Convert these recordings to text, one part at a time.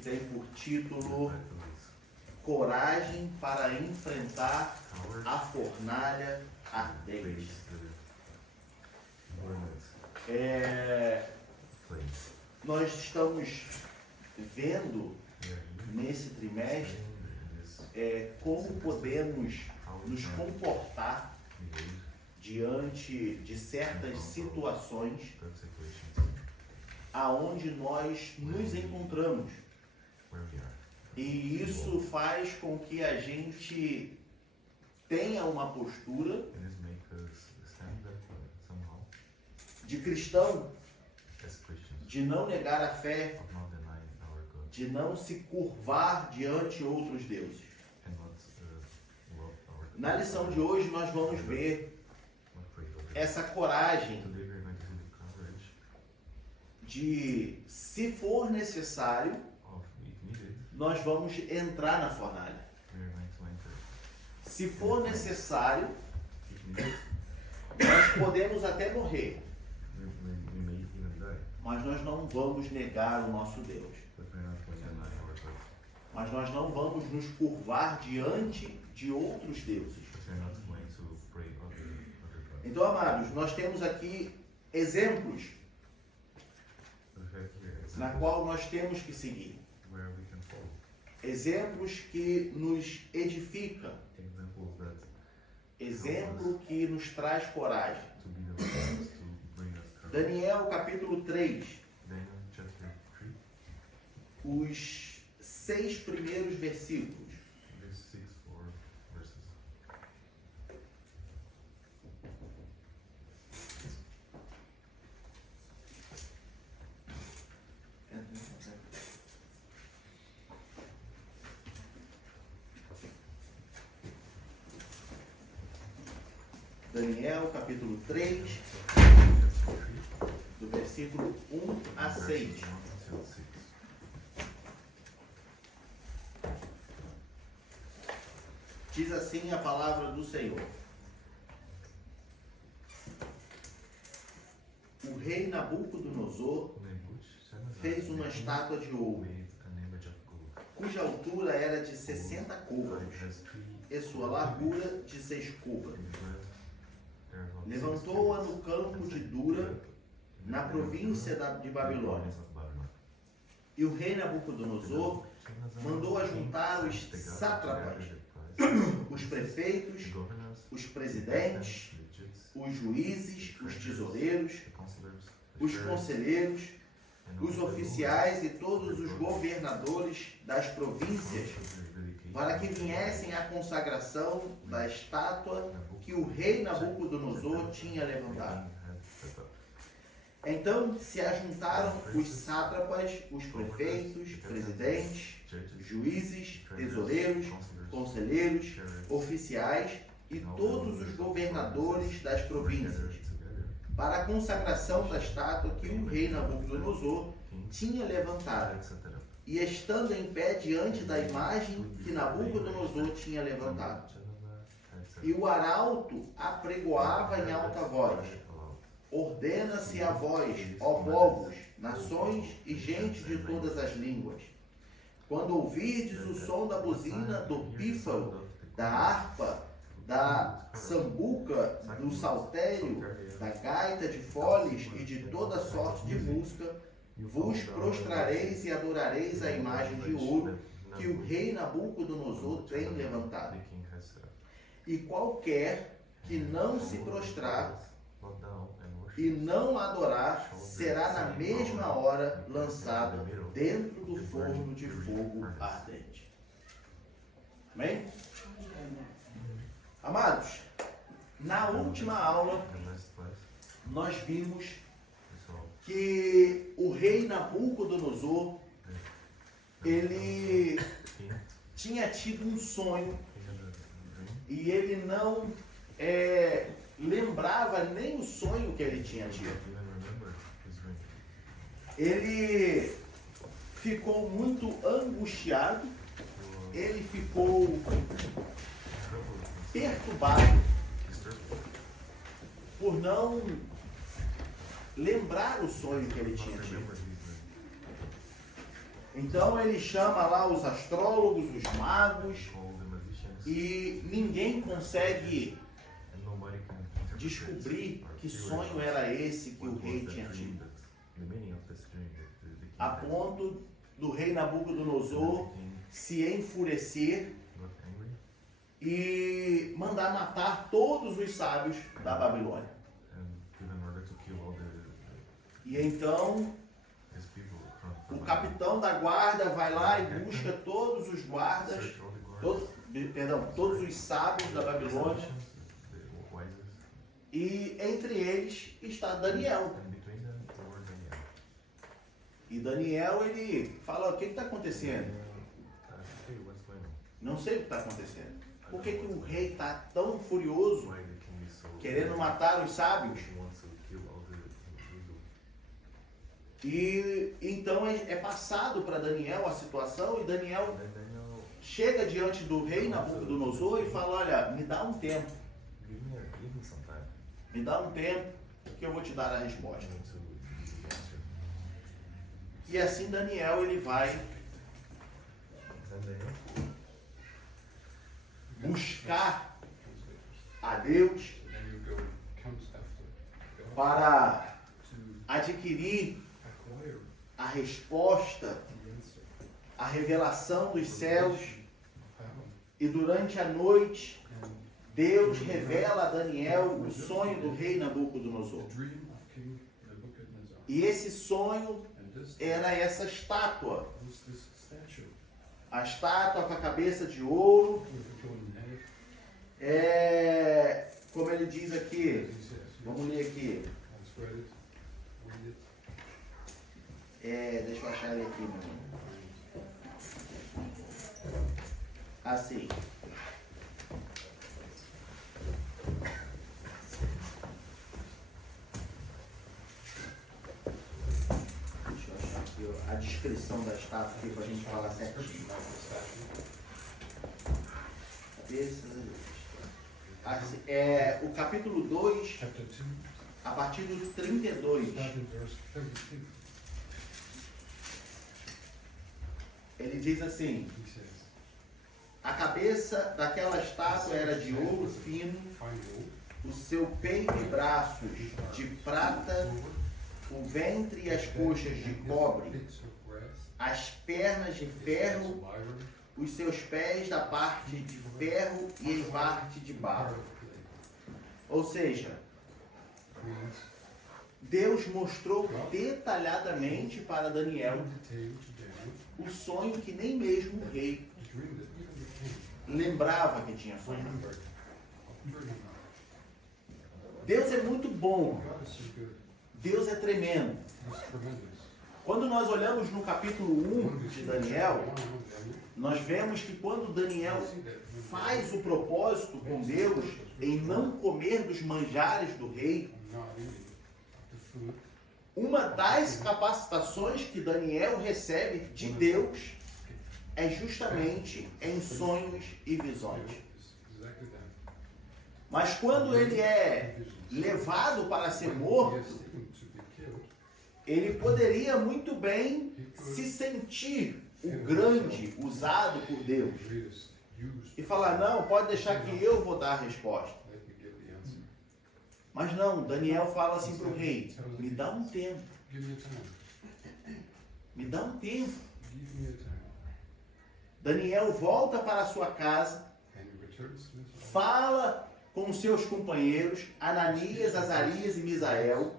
tem por título Coragem para enfrentar a fornalha ardente. Nós estamos vendo nesse trimestre como podemos nos comportar diante de certas situações aonde nós nos encontramos. E isso faz com que a gente tenha uma postura de cristão, de não negar a fé, de não se curvar diante de outros deuses. Na lição de hoje nós vamos ver essa coragem de, se for necessário, nós vamos entrar na fornalha. Se for necessário, nós podemos até morrer, mas nós não vamos negar o nosso Deus. Mas nós não vamos nos curvar diante de outros deuses. Então, amados, nós temos aqui exemplos na qual nós temos que seguir. Exemplos que nos edificam. Exemplo que nos traz coragem. Daniel capítulo 3. Os 6 primeiros versículos. Daniel capítulo 3, do versículo 1 a 6. Diz assim a palavra do Senhor. O rei Nabucodonosor fez uma estátua de ouro, cuja altura era de 60 côvados, e sua largura de 6 côvados. Levantou-a no campo de Dura, na província de Babilônia. E o rei Nabucodonosor mandou ajuntar os sátrapas, os prefeitos, os presidentes, os juízes, os tesoureiros, os conselheiros, os oficiais e todos os governadores das províncias, para que viessem à consagração da estátua que o rei Nabucodonosor tinha levantado. Então se ajuntaram os sátrapas, os prefeitos, presidentes, juízes, tesoureiros, conselheiros, oficiais e todos os governadores das províncias, para a consagração da estátua que o rei Nabucodonosor tinha levantado, e estando em pé diante da imagem que Nabucodonosor tinha levantado. E o arauto apregoava em alta voz: ordena-se a vós, ó povos, nações e gente de todas as línguas, quando ouvirdes o som da buzina, do pífaro, da harpa, da sambuca, do saltério, da gaita de foles e de toda sorte de música, vos prostrareis e adorareis a imagem de ouro que o rei Nabucodonosor tem levantado. E qualquer que não se prostrar e não adorar será na mesma hora lançado dentro do forno de fogo ardente. Amém? Amados, na última aula nós vimos que o rei Nabucodonosor, ele tinha tido um sonho e ele não lembrava nem o sonho que ele tinha tido. Ele ficou muito angustiado, ele ficou perturbado por não lembrar o sonho que ele tinha tido. Então ele chama lá os astrólogos, os magos, e ninguém consegue descobrir que sonho era esse que o rei tinha tido. A ponto do rei Nabucodonosor se enfurecer e mandar matar todos os sábios da Babilônia. E então o capitão da guarda vai lá e busca todos os guardas, todos os sábios da Babilônia, e entre eles está Daniel. E Daniel, ele fala: o que está acontecendo? Não sei o que está acontecendo. Por que o rei está tão furioso, querendo matar os sábios? E então é passado para Daniel a situação, e Daniel chega diante do rei Nabucodonosor e fala: olha, me dá um tempo. Me dá um tempo que eu vou te dar a resposta. E assim Daniel, ele vai buscar a Deus para adquirir a resposta, a revelação dos céus. E durante a noite, Deus revela a Daniel o sonho do rei Nabucodonosor. E esse sonho era essa estátua. A estátua com a cabeça de ouro. Como ele diz aqui, vamos ler aqui. Deixa eu achar ele aqui, meu irmão. Assim. Deixa eu achar aqui a descrição da estátua aqui para a gente falar certinho. Assim, o capítulo 2, a partir do 32. Ele diz assim: a cabeça daquela estátua era de ouro fino, o seu peito e braços de prata, o ventre e as coxas de cobre, as pernas de ferro, os seus pés da parte de ferro e em parte de barro. Ou seja, Deus mostrou detalhadamente para Daniel o sonho que nem mesmo o rei lembrava que tinha sonhado. Deus é muito bom. Deus é tremendo. Quando nós olhamos no capítulo 1 de Daniel, nós vemos que quando Daniel faz o propósito com Deus em não comer dos manjares do rei, uma das capacitações que Daniel recebe de Deus é justamente em sonhos e visões. Mas quando ele é levado para ser morto, ele poderia muito bem se sentir o grande usado por Deus e falar: não, pode deixar que eu vou dar a resposta. Mas não, Daniel fala assim para o rei: me dá um tempo. Me dá um tempo. Daniel volta para a sua casa, fala com os seus companheiros, Ananias, Azarias e Misael,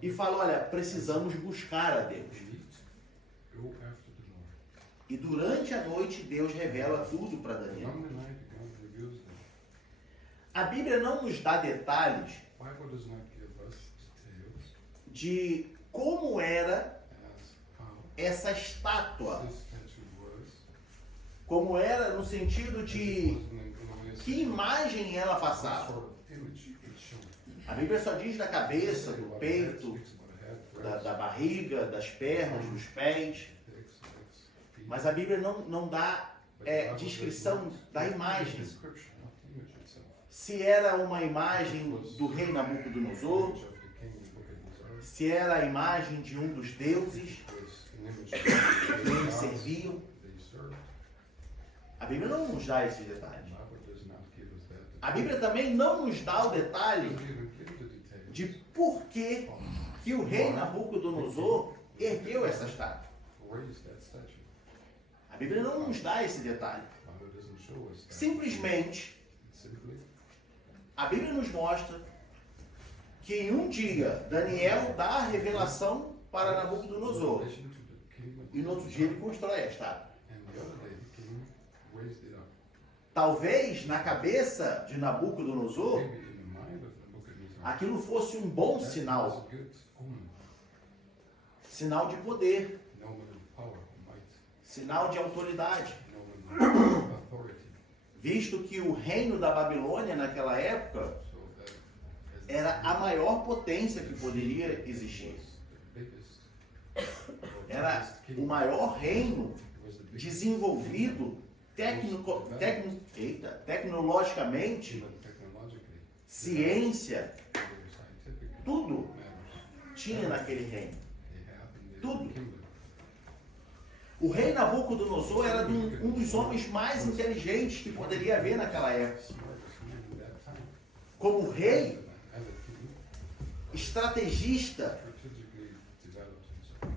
e fala: olha, precisamos buscar a Deus. E durante a noite Deus revela tudo para Daniel. A Bíblia não nos dá detalhes de como era essa estátua. Como era no sentido de que imagem ela passava. A Bíblia só diz da cabeça, do peito, da barriga, das pernas, dos pés. Mas a Bíblia não dá descrição da imagem. Se era uma imagem do rei Nabucodonosor, se era a imagem de um dos deuses, A Bíblia não nos dá esses detalhes. The Bible does not give us that. A Bíblia também não nos dá o It detalhe doesn't even give the details de por que que o rei Nabucodonosor ergueu essa estátua. of raise that statue. A Bíblia não nos dá esse detalhe. The Bible doesn't show us that. Simplesmente, Simply, a Bíblia nos mostra que em um dia Daniel dá a revelação para Nabucodonosor revelation to the king of e no outro dia ele constrói a estátua. And the other day the king raised it up. Talvez na cabeça de Nabucodonosor Maybe in the mind of Nebuchadnezzar, aquilo fosse um bom that was sinal, a good omen, sinal de poder, an omen of power, of might, sinal de autoridade, an omen of authority. visto que o reino da Babilônia naquela época So that as era a maior potência que poderia existir. the biggest, Era o maior reino desenvolvido tecnologicamente, even technologically, ciência, scientific tudo matters. tinha naquele reino. They have in the Tudo. kingdom. O rei Nabucodonosor era um dos homens mais inteligentes que poderia haver naquela época. Smartest man in that time. Como rei, As a king, estrategista. strategically developed himself.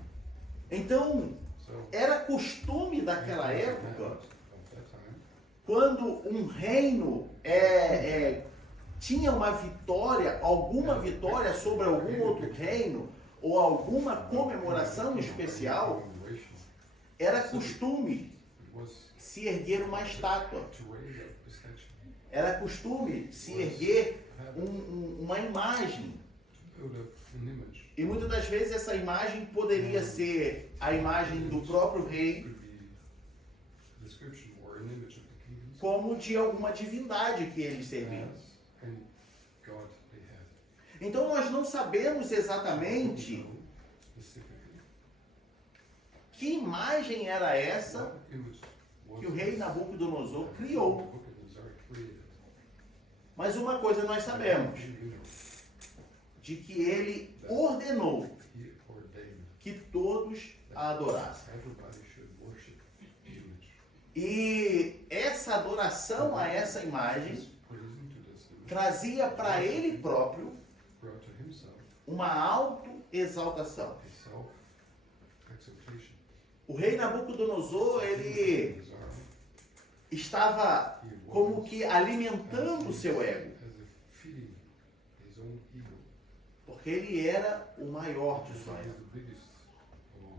Então, So, era costume daquela época, of that time, quando um reino tinha uma vitória, alguma vitória sobre algum outro reino, ou alguma comemoração especial, era costume it was se erguer uma estátua. to raise up the statue, Era costume se erguer uma imagem. to build up an image. E muitas das vezes essa imagem poderia ser a imagem do próprio rei, Could be a description or an image of the kingdoms como de alguma divindade que eles serviam. as any god they had. Então nós não sabemos We exatamente don't know specifically que imagem era essa what image was que o rei this Nabucodonosor that criou. Nebuchadnezzar created. Mas uma coisa nós sabemos, You know, de que ele ordenou he ordained que todos a adorassem. everybody should worship the image. E essa adoração a essa imagem This praising to this image trazia para ele próprio brought to himself uma autoexaltação. a self-exaltation. O rei Nabucodonosor, ele Nebuchadnezzar, estava he como was que alimentando o seu ego, as if feeding his own ego. porque ele era o maior de He Israel. was the biggest of all.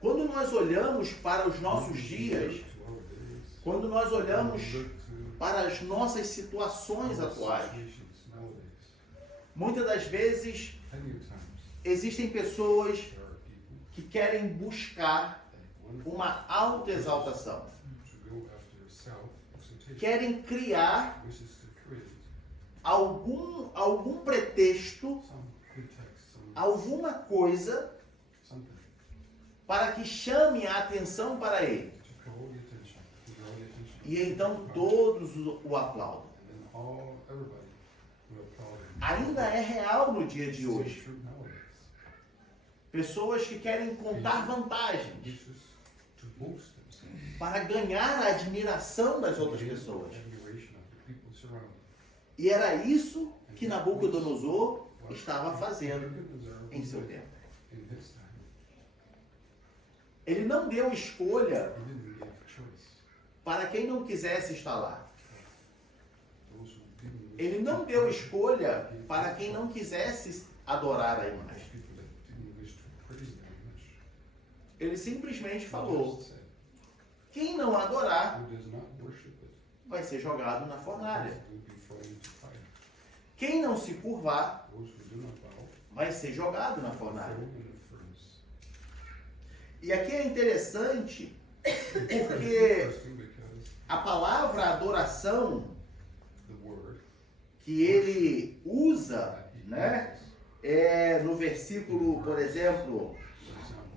Quando nós olhamos para os nossos dias, To our days, quando nós olhamos we look to para as nossas situações our atuais, situations nowadays. muitas das vezes Many times existem pessoas there are people que querem buscar that want uma autoexaltação, to go after self-exaltation, querem criar wishes to create algum pretexto, some pretext, alguma coisa something para que chame a atenção para ele. to call the attention, to draw the attention. E então todos o aplaudam. And then everybody will applaud him. Ainda é real no dia de It's hoje. true nowadays. Pessoas que querem contar vantagens Wishes to boast themselves. para ganhar a admiração das outras pessoas. Admiration of the people surrounding. E era isso que Nabucodonosor estava fazendo Nebuchadnezzar em was seu doing tempo. in his time. Ele não deu escolha He didn't give choice. para quem não quisesse estar lá. Those who didn't wish Ele to não deu praise, escolha he para gave quem não choice. quisesse adorar a Those imagem. people that didn't wish to praise their image. Ele simplesmente He falou: just said, quem não adorar who does not worship it vai ser jogado na fornalha. will be thrown into fire. Quem não se curvar Those who do not bow vai ser jogado na will be fornalha. thrown in the furnace. E aqui é interessante porque Interesting because a palavra adoração the word que ele usa, that he né, uses, é no versículo, por exemplo, for example,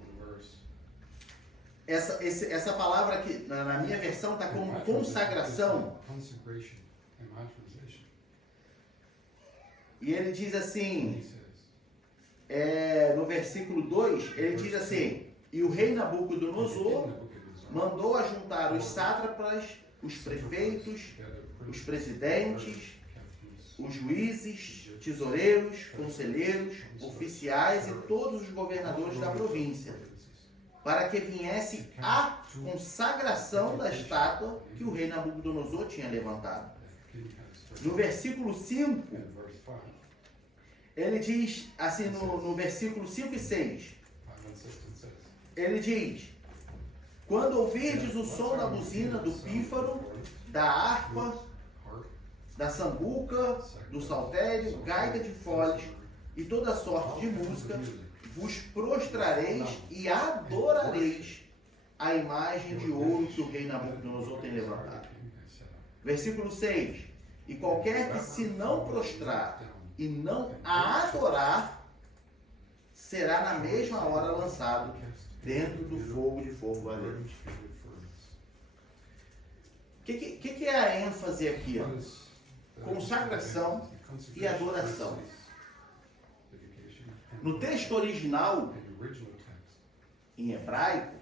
the verse, essa palavra aqui na minha versão está como my translation consagração. is consecration in my translation. E ele diz He assim, says, no versículo 2, ele diz assim: e o rei Nabucodonosor mandou ajuntar os sátrapas, os prefeitos, os presidentes, os juízes, tesoureiros, conselheiros, oficiais e todos os governadores da província, para que viesse a consagração da estátua que o rei Nabucodonosor tinha levantado. No versículo 5, ele diz, assim, no versículo 5 e 6, ele diz: quando ouvirdes o som da buzina, do pífaro, da harpa, da sambuca, do saltério, gaita de foles e toda sorte de música, vos prostrareis e adorareis a imagem de ouro que o rei Nabucodonosor tem levantado. Versículo 6. E qualquer que se não prostrar e não a adorar, será na mesma hora lançado dentro do fogo de fogo ardente. O que é a ênfase aqui? Consagração e adoração. No texto original, em hebraico,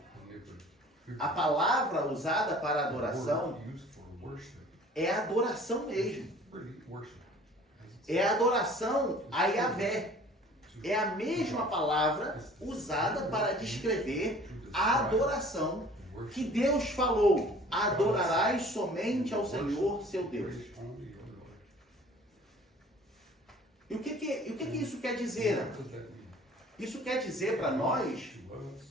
a palavra usada para adoração é adoração mesmo. É adoração a Yahvé. É a mesma palavra usada para descrever a adoração que Deus falou: adorarás somente ao Senhor, seu Deus. E o que isso quer dizer? Isso quer dizer para nós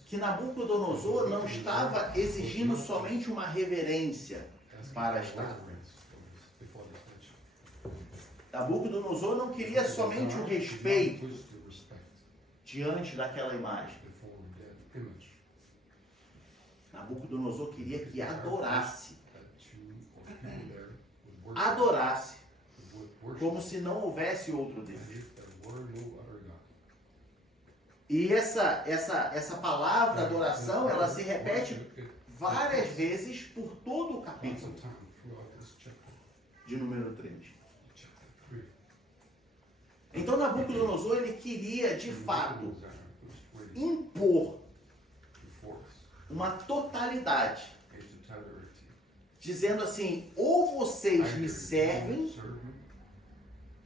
que Nabucodonosor não estava exigindo somente uma reverência para a estátua. Nabucodonosor não queria somente o respeito diante daquela imagem. Nabucodonosor queria que adorasse. Adorasse. Como se não houvesse outro Deus. E essa palavra adoração, ela se repete várias vezes por todo o capítulo de número 3. Então Nabucodonosor, ele queria de fato impor uma totalidade, dizendo assim: ou vocês me servem,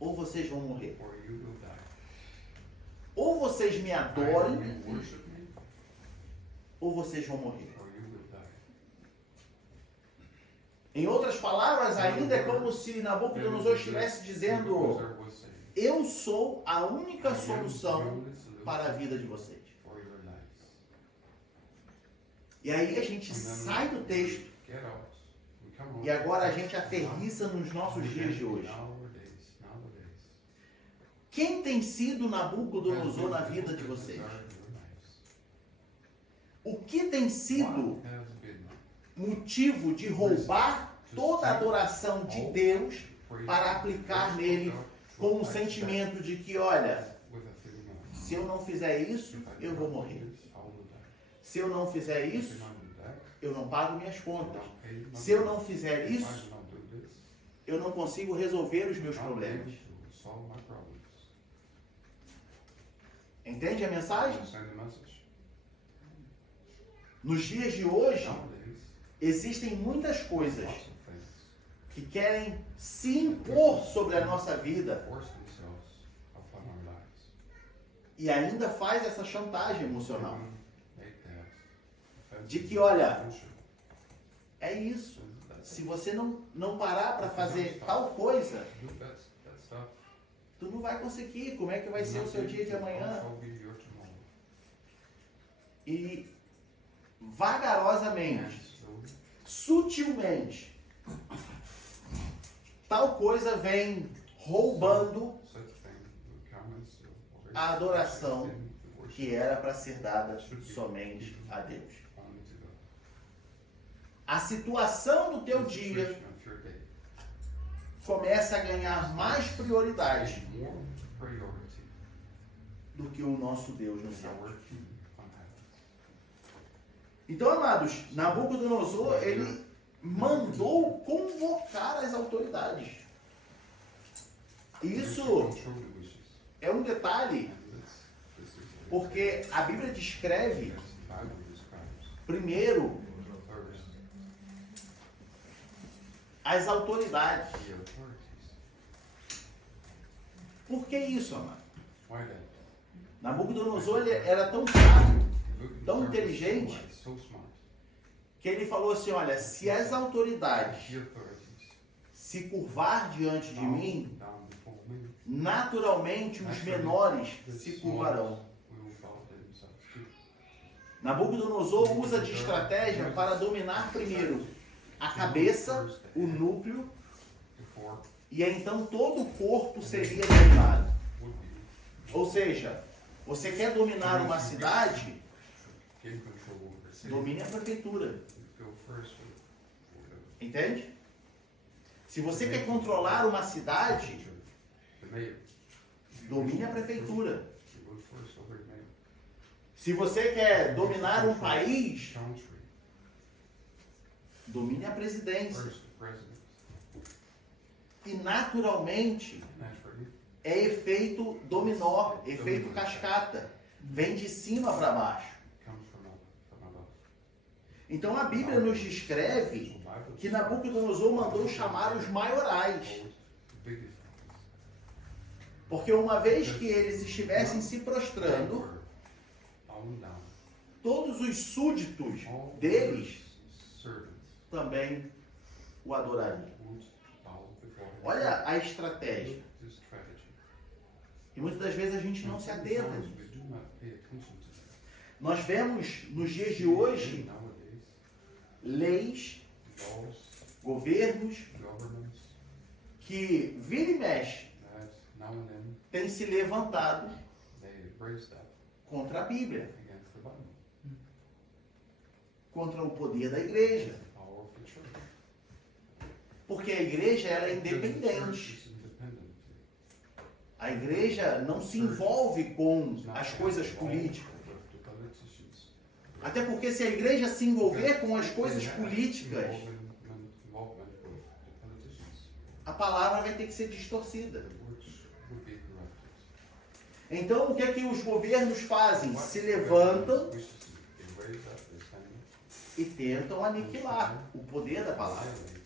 ou vocês vão morrer. Ou vocês me adorem, ou vocês vão morrer. Em outras palavras, ainda é como se Nabucodonosor estivesse dizendo: eu sou a única solução para a vida de vocês. E aí a gente sai do texto e agora a gente aterrissa nos nossos dias de hoje. Quem tem sido Nabucodonosor na vida de vocês? O que tem sido motivo de roubar toda a adoração de Deus para aplicar nele com um sentimento de que, olha, se eu não fizer isso, eu vou morrer. Se eu não fizer isso, eu não pago minhas contas. Se eu não fizer isso, eu não consigo resolver os meus problemas. Entende a mensagem? Nos dias de hoje, existem muitas coisas que querem se impor sobre a nossa vida e ainda faz essa chantagem emocional de que, olha, é isso, se você não parar para fazer tal coisa, tu não vai conseguir. Como é que vai ser o seu dia de amanhã? E vagarosamente, sutilmente, tal coisa vem roubando a adoração que era para ser dada somente a Deus. A situação do teu dia começa a ganhar mais prioridade do que o nosso Deus no céu. Então, amados, Nabucodonosor, ele mandou convocar as autoridades. Isso é um detalhe, porque a Bíblia descreve, primeiro, as autoridades. the authorities. Por que isso, amado? Why that? Nabucodonosor ele era tão sábio, Look, tão they're inteligente, so wise, so smart. que ele falou assim, olha, se as autoridades The authorities se curvar diante de mim, down before me naturalmente os menores se curvarão. will bow themselves too. Nabucodonosor usa de estratégia para dominar primeiro a cabeça, o núcleo, Before e aí então todo o corpo seria dominado. would be Ou seja, você quer dominar uma cidade, gain control over the city. domine a prefeitura. Go first with Entende? Se você quer controlar uma cidade, the mayor. domine a prefeitura. You go first over the mayor. Se você quer dominar um país, Country. domine a presidência. First the president. E naturalmente Naturally. é efeito dominó, efeito cascata. Vem de cima para baixo. Comes from above. Então a Bíblia nos descreve que Nabucodonosor mandou chamar os maiorais. Always the biggest ones. Porque uma vez que eles estivessem se prostrando, Bowing down. todos os súditos All deles his servants também o adorariam. would bow before him. Olha a estratégia. The strategy. E muitas das vezes a gente não se atenta Sometimes nisso. we do not pay attention to that. Nós vemos nos dias de hoje Nowadays, leis, laws, governos governments, que vira e mexe that now and then têm se levantado they raise that contra a Bíblia, against the Bible, contra o poder da igreja. the power of the church. Porque a igreja ela é Because the church independente. is independent. A igreja não se envolve com It's not as coisas involved políticas. with the politicians. Até porque se a igreja se envolver com as coisas They have políticas, involvement with the politicians. a palavra vai ter que ser distorcida. The words would be corrupted. Então, o que é que os governos fazem? What Se the levantam government wishes to do, they raise up, they stand up, e tentam aniquilar o poder da palavra, violate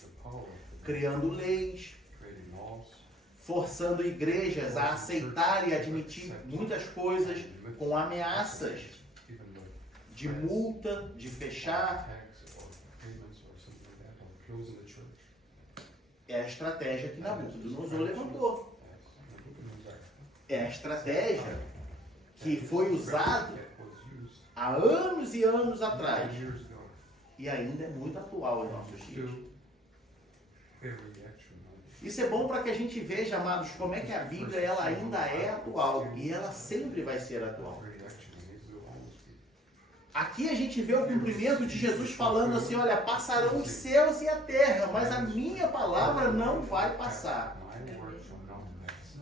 the power of the criando leis, creating laws, forçando igrejas a aceitar e admitir muitas coisas com ameaças even with de multa, de fechar. tax or payments or something like that, or closing the church. É a estratégia que Nabucodonosor levantou. As Nebuchadnezzar É a estratégia que foi usada that was used há anos e anos atrás years ago. e ainda é muito atual em nossos dias. Still very actual. Isso é bom para que a gente veja, amados, como é que a Bíblia ela ainda é atual e ela sempre vai ser atual. Very actual. It will always be. Aqui a gente vê o cumprimento de Jesus falando assim, olha, passarão os céus e a terra, mas a minha palavra não vai passar. My word shall not pass.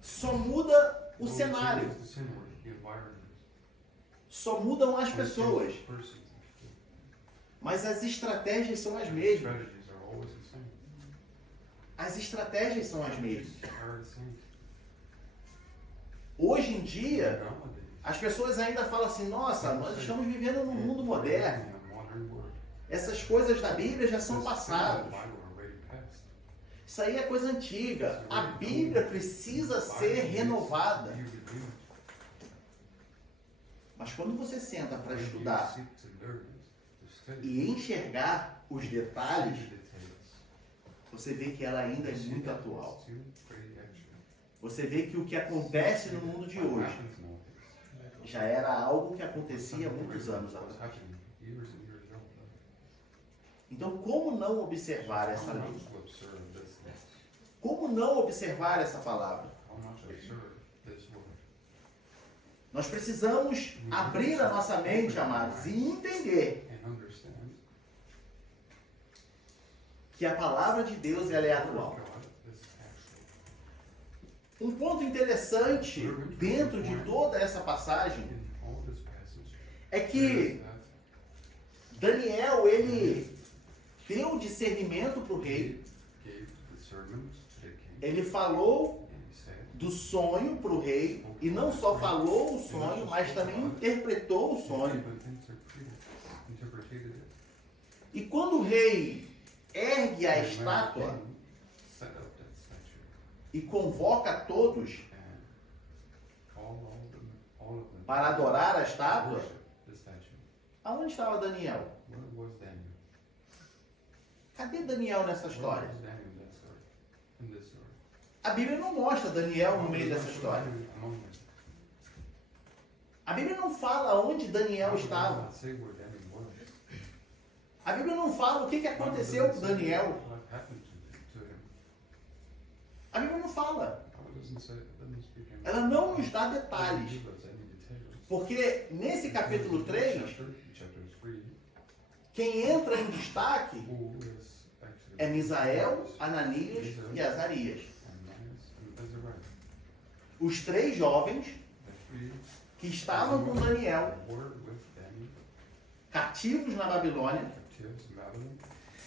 Só muda o No cenário, changes the scenery, the environment. só mudam as No changes pessoas, the persons. mas as estratégias são as mesmas. Strategies are always the same. As estratégias são as mesmas. Are the same. Hoje em dia, Nowadays, as pessoas ainda falam assim, nossa, nós estamos vivendo num mundo moderno. in a modern world. Essas coisas da Bíblia já são This things passadas. of the Bible are already passed. Isso aí é coisa antiga. A Bíblia precisa ser renovada. You renewed. Mas quando você senta para When you estudar seek to learn, to study, e enxergar os detalhes, see the details, você vê que ela ainda é you see muito that atual. it's still very actual. Você vê que o que acontece no mundo de What hoje happens nowadays já era algo que acontecia há muitos anos was atrás. happening years and years ago. Então, como não observar essa How lei? much to observe this law? Como não observar essa palavra? How much to observe this word? Nós precisamos abrir a nossa mente, amados, e entender And understand que a palavra de Deus ela é the word atual. of God is actual. Um ponto interessante dentro de toda essa passagem In all this passage, é there que is that Daniel, ele deu discernimento para o rei, gave discernment to the king. ele falou And he said, do sonho para o rei, e não só falou o sonho, mas também interpretou o sonho. interpreted it. E quando o rei ergue a And when the estátua king set up that statue, e convoca todos and all of them para adorar a estátua, worship the statue, aonde estava Daniel? where was Daniel? Cadê Daniel nessa Where história? was Daniel in that story? In this story? A Bíblia não mostra Daniel no meio Why dessa was história. Daniel among them? A Bíblia não fala onde Daniel Why does estava. it say where Daniel was? A Bíblia não fala o que aconteceu com Daniel. What happened to him? A Bíblia não fala. It doesn't speak in Ela não nos dá doesn't detalhes. give us any details. Porque nesse capítulo 3, Chapter 3, quem entra em destaque who is actually é Misael, Ananias e Azarias. Ananias and Azariah. Os três jovens The three que estavam com Daniel, were with Daniel, cativos na Babilônia, captives in Babylon,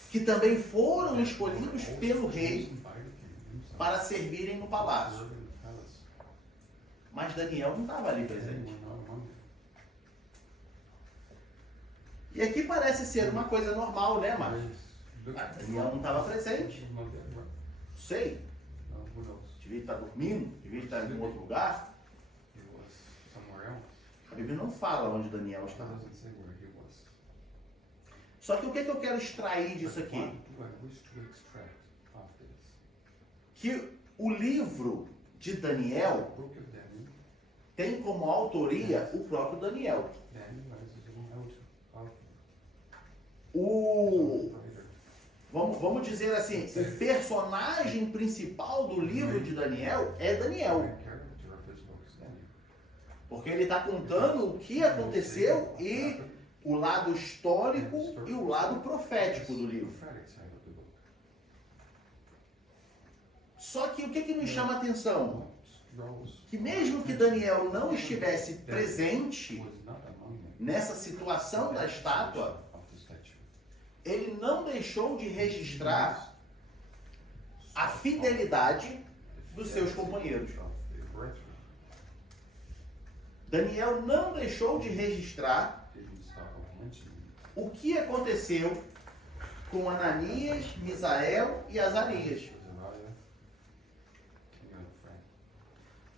que também foram escolhidos also pelo rei chosen by the king himself para servirem no to palácio. serve in the palace. Mas Daniel não estava ali Daniel presente. were not among them. E aqui parece ser uma coisa normal, né, Marcos? Look, Daniel não estava presente. he was not there, right? Não sei. Who knows? Devia estar dormindo, devia estar em outro lugar. He was somewhere else. A Bíblia não fala onde Daniel It estava. doesn't say where he was. Só que o que eu quero extrair disso But aqui? what do I wish to extract of this? Que o livro de Daniel The book of Daniel, tem como autoria o próprio Daniel. Daniel has his own author. O, Writer. vamos dizer assim, o personagem principal do livro de Daniel é The Daniel. main character of this book is Daniel. Porque ele está contando o que aconteceu e o lado histórico e o lado profético do livro. Prophetic side of the book. Só que o que nos chama a atenção? Draws Que mesmo que Daniel não estivesse presente was not among them. nessa situação da estátua, Of the statue. ele não deixou de registrar a fidelidade dos seus companheiros. Of the brethren. Daniel não deixou de registrar Didn't stop mentioning o que aconteceu com Ananias, Misael e Azarias. Azariah and your friend.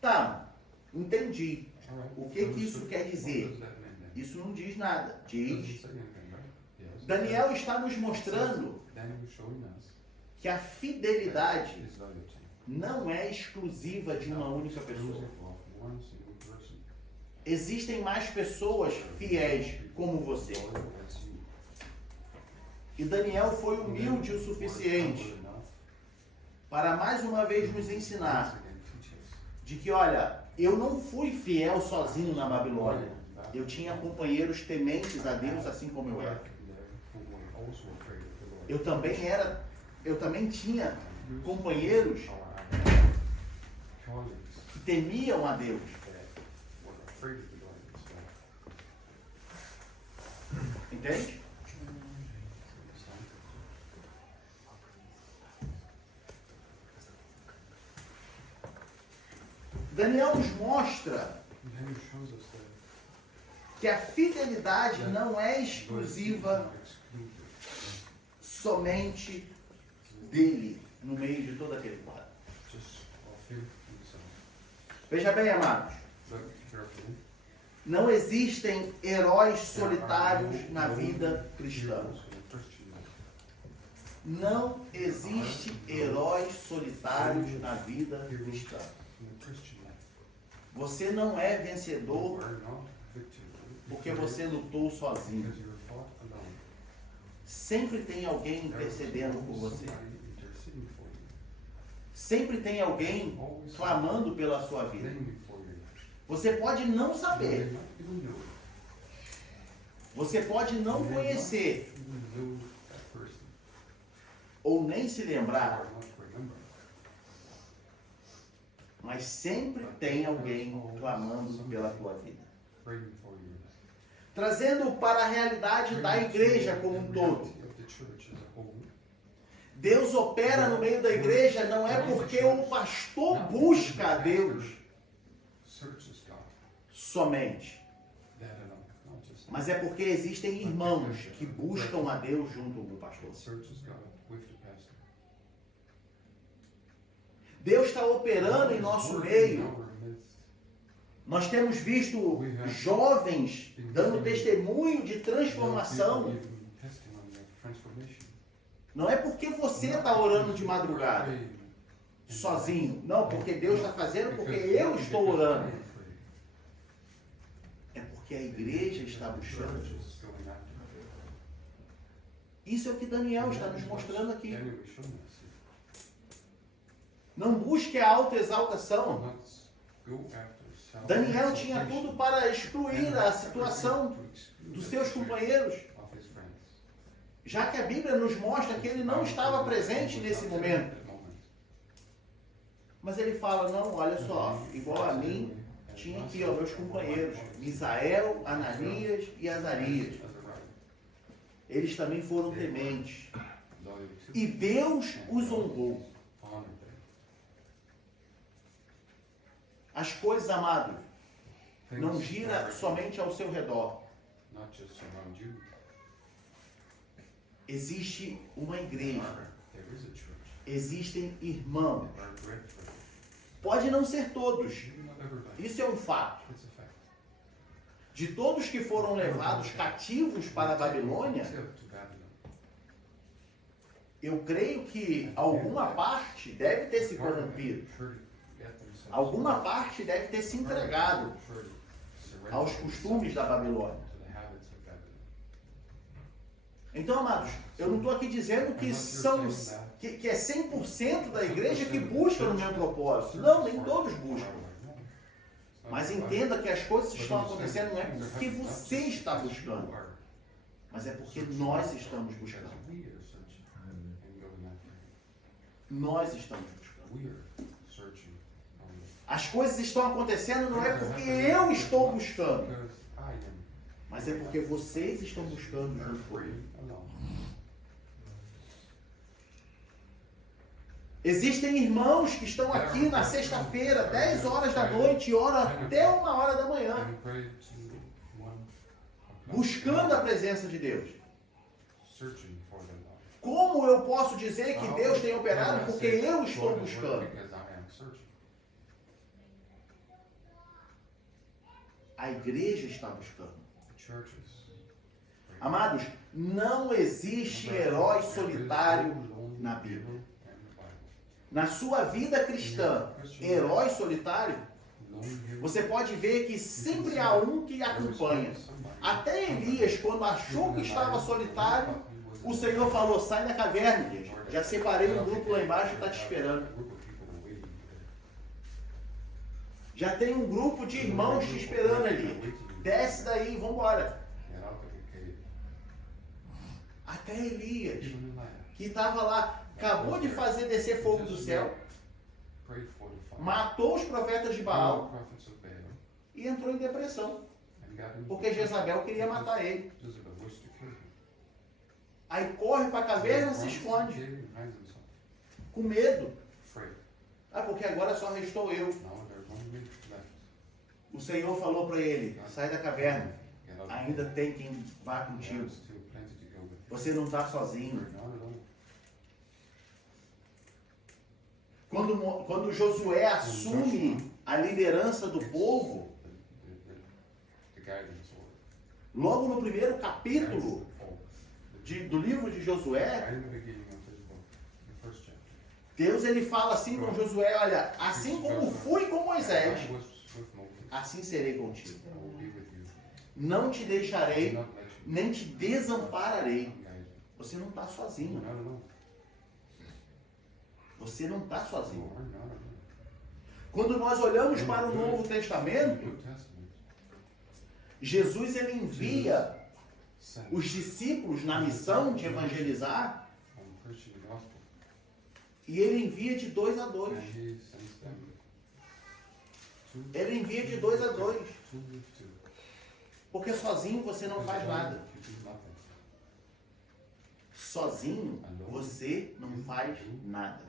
Tá, entendi. Alright. O que isso quer dizer? What does that mean then? Isso não diz nada. Doesn't Diz, say anything, right? Yes. Daniel está nos mostrando Daniel is showing us que a fidelidade his loyalty. não é exclusiva de uma única pessoa. Exclusive of one single person. Existem mais pessoas fiéis como você. Loyal as you. E Daniel foi humilde o suficiente Humble enough para mais uma vez nos once ensinar again teach us. de que, olha, eu não fui fiel sozinho na Babilônia. Eu tinha companheiros tementes a Deus assim como eu era. Eu também tinha companheiros que temiam a Deus. Entende? Daniel nos mostra que a fidelidade não é exclusiva somente dele no meio de todo aquele quadro. Veja bem, amados, não existem heróis solitários na vida cristã. Não existe heróis solitários na vida cristã. Você não é vencedor porque você lutou sozinho. Sempre tem alguém intercedendo por você. Sempre tem alguém clamando pela sua vida. Você pode não saber. Você pode não conhecer ou nem se lembrar, mas sempre tem alguém clamando pela tua vida. Trazendo para a realidade da igreja como um todo. Deus opera no meio da igreja não é porque o pastor busca a Deus somente, Mas é porque existem irmãos que buscam a Deus junto com o pastor. Searches God with the pastor. Deus está operando em nosso Working meio. in our midst. Nós temos visto jovens dando testemunho de transformação. People giving testimony of transformation. Não é porque você está orando de madrugada, sozinho. Não, porque Deus está fazendo, porque eu estou orando. É porque a igreja está buscando. Isso é o que Daniel está nos mostrando aqui. Não busque a autoexaltação. Daniel tinha tudo para excluir a situação dos seus companheiros, já que a Bíblia nos mostra que ele não estava presente nesse momento. Mas ele fala, não, olha só, igual a mim, tinha aqui ó, meus companheiros, Misael, Ananias e Azarias. Eles também foram tementes. E Deus os honrou. As coisas, amados, não gira somente ao seu redor. Existe uma igreja. Existem irmãos. Pode não ser todos. Isso é um fato. De todos que foram levados cativos para a Babilônia, eu creio que alguma parte deve ter se corrompido. Alguma parte deve ter se entregado aos costumes da Babilônia. Então, amados, eu não estou aqui dizendo que é 100% da igreja que busca o meu propósito. Não, nem todos buscam. Mas entenda que as coisas que estão acontecendo não é porque você está buscando, mas é porque nós estamos buscando. Nós estamos buscando. As coisas estão acontecendo não é porque eu estou buscando, mas é porque vocês estão buscando junto comigo. Existem irmãos que estão aqui na sexta-feira, 10 horas da noite, e oram até 1 hora da manhã, buscando a presença de Deus. Como eu posso dizer que Deus tem operado porque eu estou buscando? A igreja está buscando. Amados, não existe herói solitário na Bíblia. Na sua vida cristã, herói solitário, você pode ver que sempre há um que acompanha. Até Elias, quando achou que estava solitário, o Senhor falou, sai da caverna, Elias. Já separei um grupo lá embaixo e está te esperando. Já tem um grupo de irmãos te esperando ali. Desce daí e vamos embora. Até Elias, que estava lá, acabou de fazer descer fogo do céu, matou os profetas de Baal e entrou em depressão, porque Jezabel queria matar ele. Aí corre para a caverna e se esconde, com medo. Ah, porque agora só restou eu. O Senhor falou para ele, sai da caverna, ainda tem quem vá contigo. Você não está sozinho. Quando Josué assume a liderança do povo, logo no primeiro capítulo do livro de Josué, Deus ele fala assim com Josué, olha, assim como fui com Moisés, assim serei contigo. Não te deixarei, nem te desampararei. Você não está sozinho. Você não está sozinho. Quando nós olhamos para o Novo Testamento, Jesus ele envia os discípulos na missão de evangelizar e ele envia de 2 a 2. Ele envia de 2 a 2. Porque sozinho você não faz nada. Sozinho você não faz nada.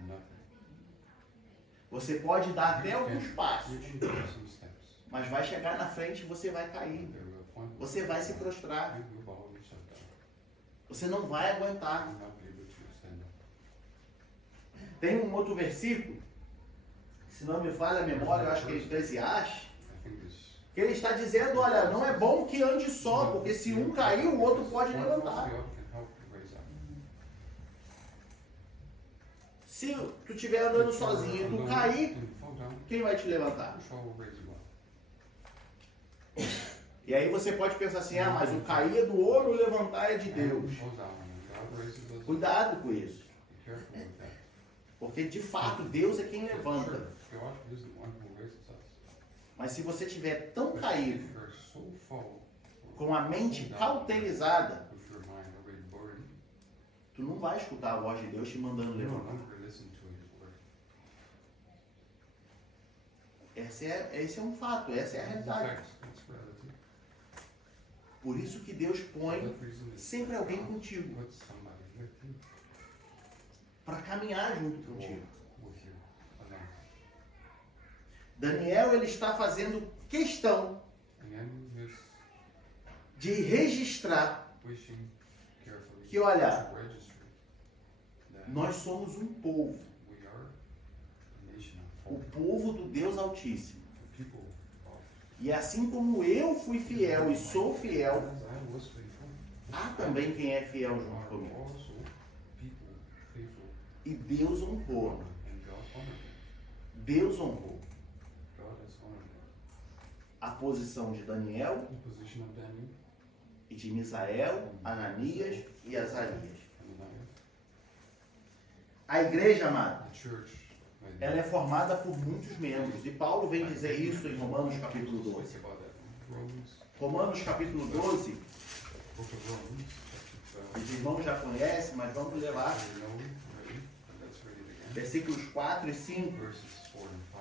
Você pode dar até alguns passos, mas vai chegar na frente e você vai cair. você vai se prostrar. you will bow yourself down. Você não vai aguentar. You will not be able to stand up. Tem um outro versículo, se não me falha a memória, eu acho que é Eclesiastes, I think this. que ele está dizendo, olha, não é bom que ande só, porque se um cair, o outro pode One falls, levantar. the other can help you raise up. Se tu estiver andando sozinho e tu cair, And you fall down, quem vai te levantar? the shore will raise you up. E aí você pode pensar assim, ah, mas o cair é do homem, o levantar é de Deus. And falls down, and God raises us up. Cuidado com isso, Be careful with that. porque de fato Deus é quem levanta. Sure, God is the one who raises us. Mas se você estiver tão caído, If you're so full, com a mente cauterizada, with your mind already burdened, tu não vai escutar a voz de Deus te mandando you no levantar. longer listen to His word. Esse é um fato, essa é a realidade. Fact, it's reality. Por isso que Deus põe That reason is sempre alguém contigo, put somebody with you, para caminhar junto to walk contigo. with you along. Daniel, ele está fazendo questão And then He's de registrar wishing carefully que, olha, to register that nós somos um povo, we are a nation o of povo do Deus Altíssimo. people of. E assim como eu fui fiel e sou fiel, As I was faithful, há também quem é fiel junto are comigo. also people faithful, E Deus honrou, and God honored them. Deus honrou God has honored them. a posição de Daniel The position of Daniel e de Misael, Ananias e Azarias. and Ananias. A igreja, amada, The church, ela é formada por muitos membros. E Paulo vem dizer isso em Romanos capítulo 12. Speaks about that in Romans, Romanos capítulo 12, book of Romans, chapter os irmãos já conhecem, mas vamos levar 12. You know already, but let's read it again. versículos 4 e 5. Verses 4 and 5.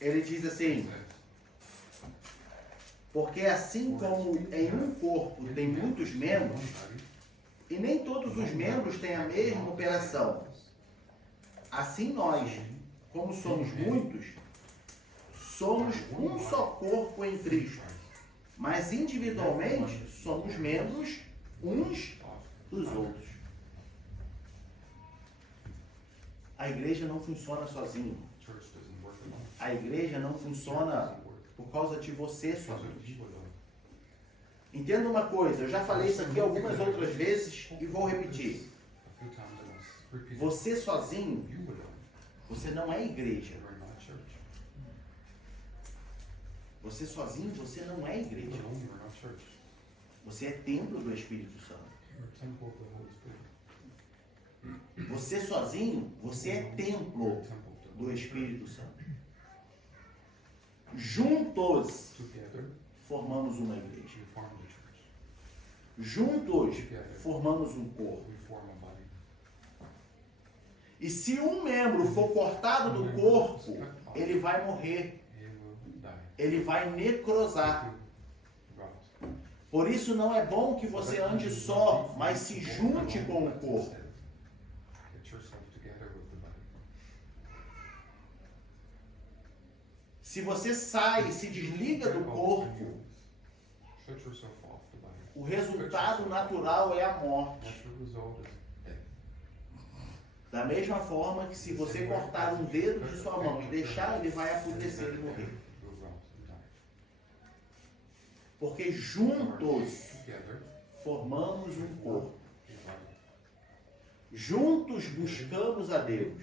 Ele diz assim, porque assim como em um corpo tem muitos membros, e nem todos os membros têm a mesma operação, assim nós, como somos muitos, somos um só corpo em Cristo, mas individualmente somos membros uns dos outros. A igreja não funciona sozinha. Church doesn't work alone. A igreja não funciona Doesn't work por causa de você because of somente. you alone. Entenda uma coisa, eu já falei isso aqui algumas outras vezes e vou repetir. A few times I must repeat it. Você sozinho, You alone. você não é igreja. You are not church. Você sozinho, você não é You igreja. alone, you are not church. Você é templo do Espírito Santo. You are temple of the Holy Spirit. Você sozinho, você é You are templo temple of the do Holy Espírito Santo. Juntos Together, formamos uma igreja. we form the church. Juntos formamos um corpo. We form a body. E se um membro for cortado do corpo, ele vai morrer. He will die. Ele vai necrosar. He will rot. Por isso não é bom que você ande só, mas se junte com o corpo. Get yourself together with the body. Se você sai e se desliga do corpo, Shut yourself off the body. o resultado natural é a morte. Natural result is death. Da mesma forma que se você cortar um dedo de sua mão e deixar, ele vai apodrecer e morrer. Will rot and die. Porque juntos Together, formamos um corpo. a body. Juntos buscamos a Deus.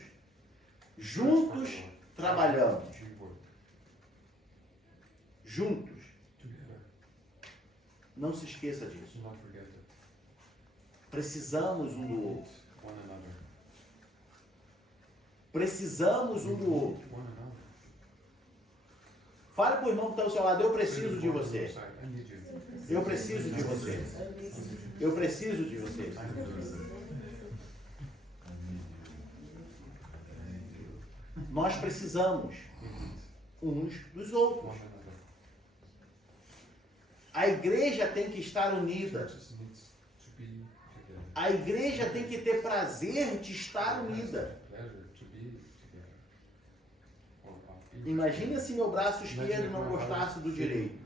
Juntos trabalhamos. We work Juntos. together. Não se esqueça disso. Do not forget that. Precisamos um do outro. One another. Precisamos um do outro. One another. Fale para o irmão que está ao seu lado, eu preciso de você. I need you. Eu preciso de você. Eu preciso de você. I need you. Nós precisamos We need uns dos outros. one another. A igreja tem que estar unida. Churches needs to be together. A igreja tem que ter prazer de estar unida. Pleasure to be together. Or be Imagina se meu braço esquerdo não gostasse do direito.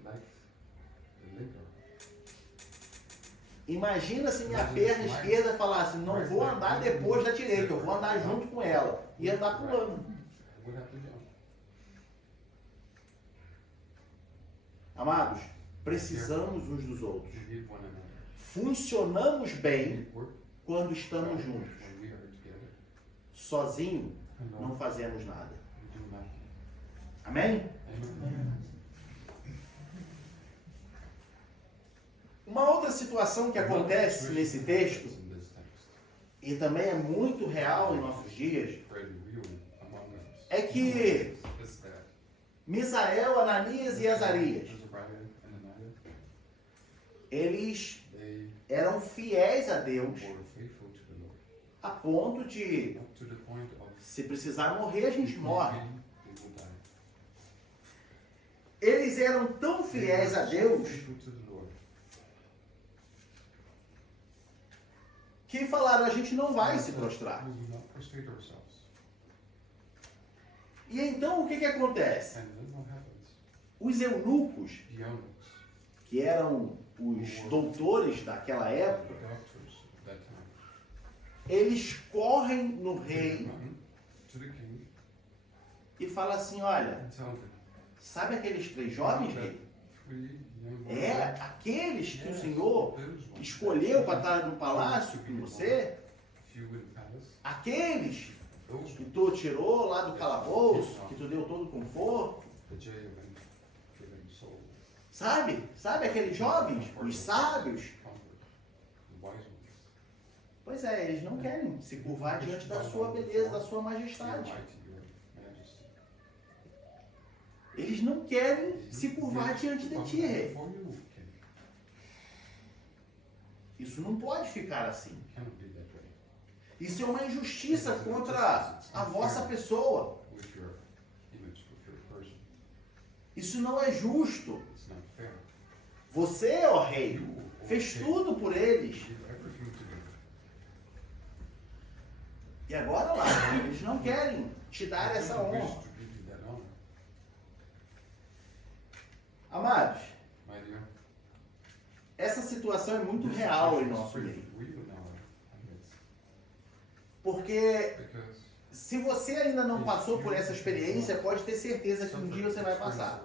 Imagina se minha perna esquerda falasse, não vou andar depois da direita, eu vou andar junto com ela. Ia andar pulando. Amados, precisamos uns dos outros. Funcionamos bem quando estamos juntos. Sozinho, não fazemos nada. Amém? Uma outra situação que acontece nesse texto, e também é muito real em nossos dias, é que Misael, Ananias e Azarias, eles eram fiéis a Deus a ponto de, se precisar morrer, a gente morre. Eles eram tão fiéis a Deus que falaram, a gente não vai se prostrar. E então o que acontece? Os eunucos, que eram os doutores daquela época, eles correm no rei e falam assim, olha, sabe aqueles 3 jovens, rei? Aqueles que o Senhor escolheu para estar no palácio com você, aqueles que tu tirou lá do calabouço, que tu deu todo o conforto, sabe aqueles jovens, os sábios? Pois é, eles não querem se curvar diante da sua beleza, da sua majestade. Eles não querem se curvar diante de ti, rei. Isso não pode ficar assim. Isso é uma injustiça contra a vossa pessoa. Isso não é justo. Você, ó rei, fez tudo por eles. E agora lá, eles não querem te dar essa honra. Amados, essa situação é muito real em nosso meio. Porque se você ainda não passou por essa experiência, pode ter certeza que um dia você vai passar.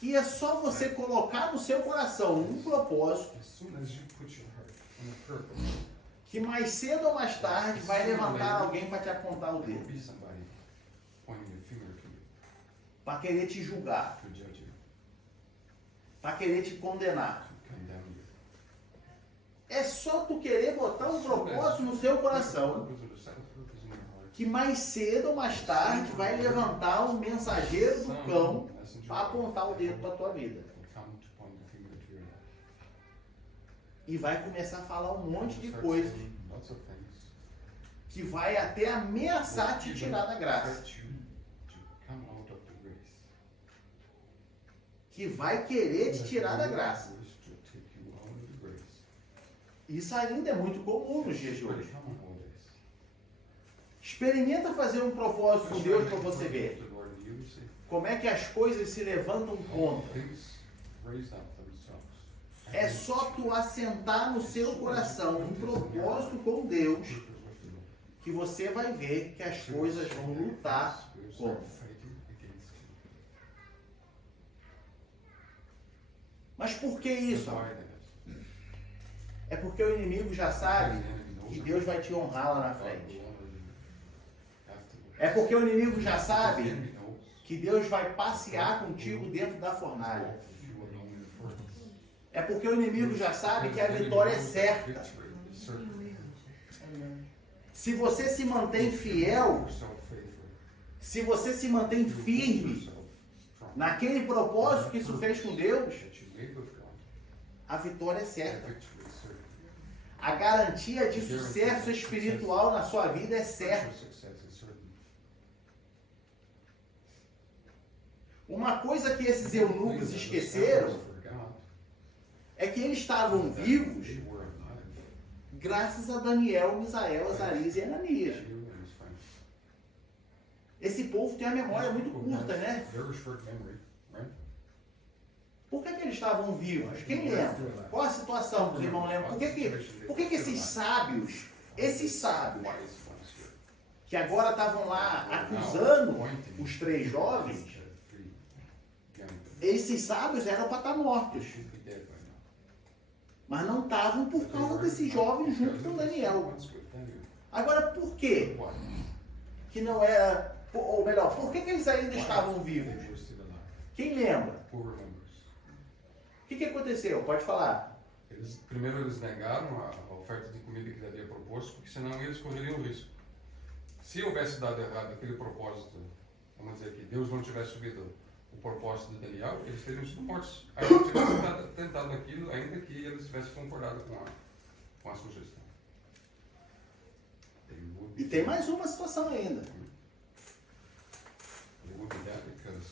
Que é só você colocar no seu coração um propósito que mais cedo ou mais tarde vai levantar alguém para te apontar o dedo, para querer te julgar, para querer te condenar. É só tu querer botar um propósito no seu coração que mais cedo ou mais tarde vai levantar um mensageiro do cão para apontar o dedo para a tua vida. E vai começar a falar um monte de coisas que vai até ameaçar te tirar da graça. Que vai querer te tirar da graça. Isso ainda é muito comum nos dias de hoje. Experimenta fazer um propósito com Deus para você ver como é que as coisas se levantam contra. É só tu assentar no seu coração um propósito com Deus que você vai ver que as coisas vão lutar contra. Mas por que isso? É porque o inimigo já sabe que Deus vai te honrar lá na frente. É porque o inimigo já sabe que Deus vai passear contigo dentro da fornalha. É porque o inimigo já sabe que a vitória é certa. Se você se mantém fiel, se você se mantém firme naquele propósito que isso fez com Deus, a vitória é certa. A garantia de sucesso espiritual na sua vida é certa. Uma coisa que esses eunucos esqueceram é que eles estavam vivos graças a Daniel, Misael, Azarias e Ananias. Esse povo tem a memória muito curta, né? Very short memory, right? Por que eles estavam vivos? Quem lembra? Qual a situação que os irmãos lembram? Por que esses sábios, Wise ones here. que agora estavam lá acusando os 3 jovens, Three young men. esses sábios eram para estar mortos. They should be dead by now. Mas não estavam por causa desses jovens junto com Daniel. Agora, por quê Why? que não era... Ou melhor, por que eles ainda estavam vivos? They were still alive. Quem lembra? Who remembers? O que aconteceu? Pode falar. Primeiro eles negaram a oferta de comida que ele havia proposto, porque senão eles correriam risco. Se houvesse dado errado aquele propósito, vamos dizer que Deus não tivesse subido o propósito de Daniel, eles teriam sido mortos. Aí eles tivessem tentado aquilo, ainda que eles tivessem concordado com a sugestão. E tem mais uma situação ainda. It would be that because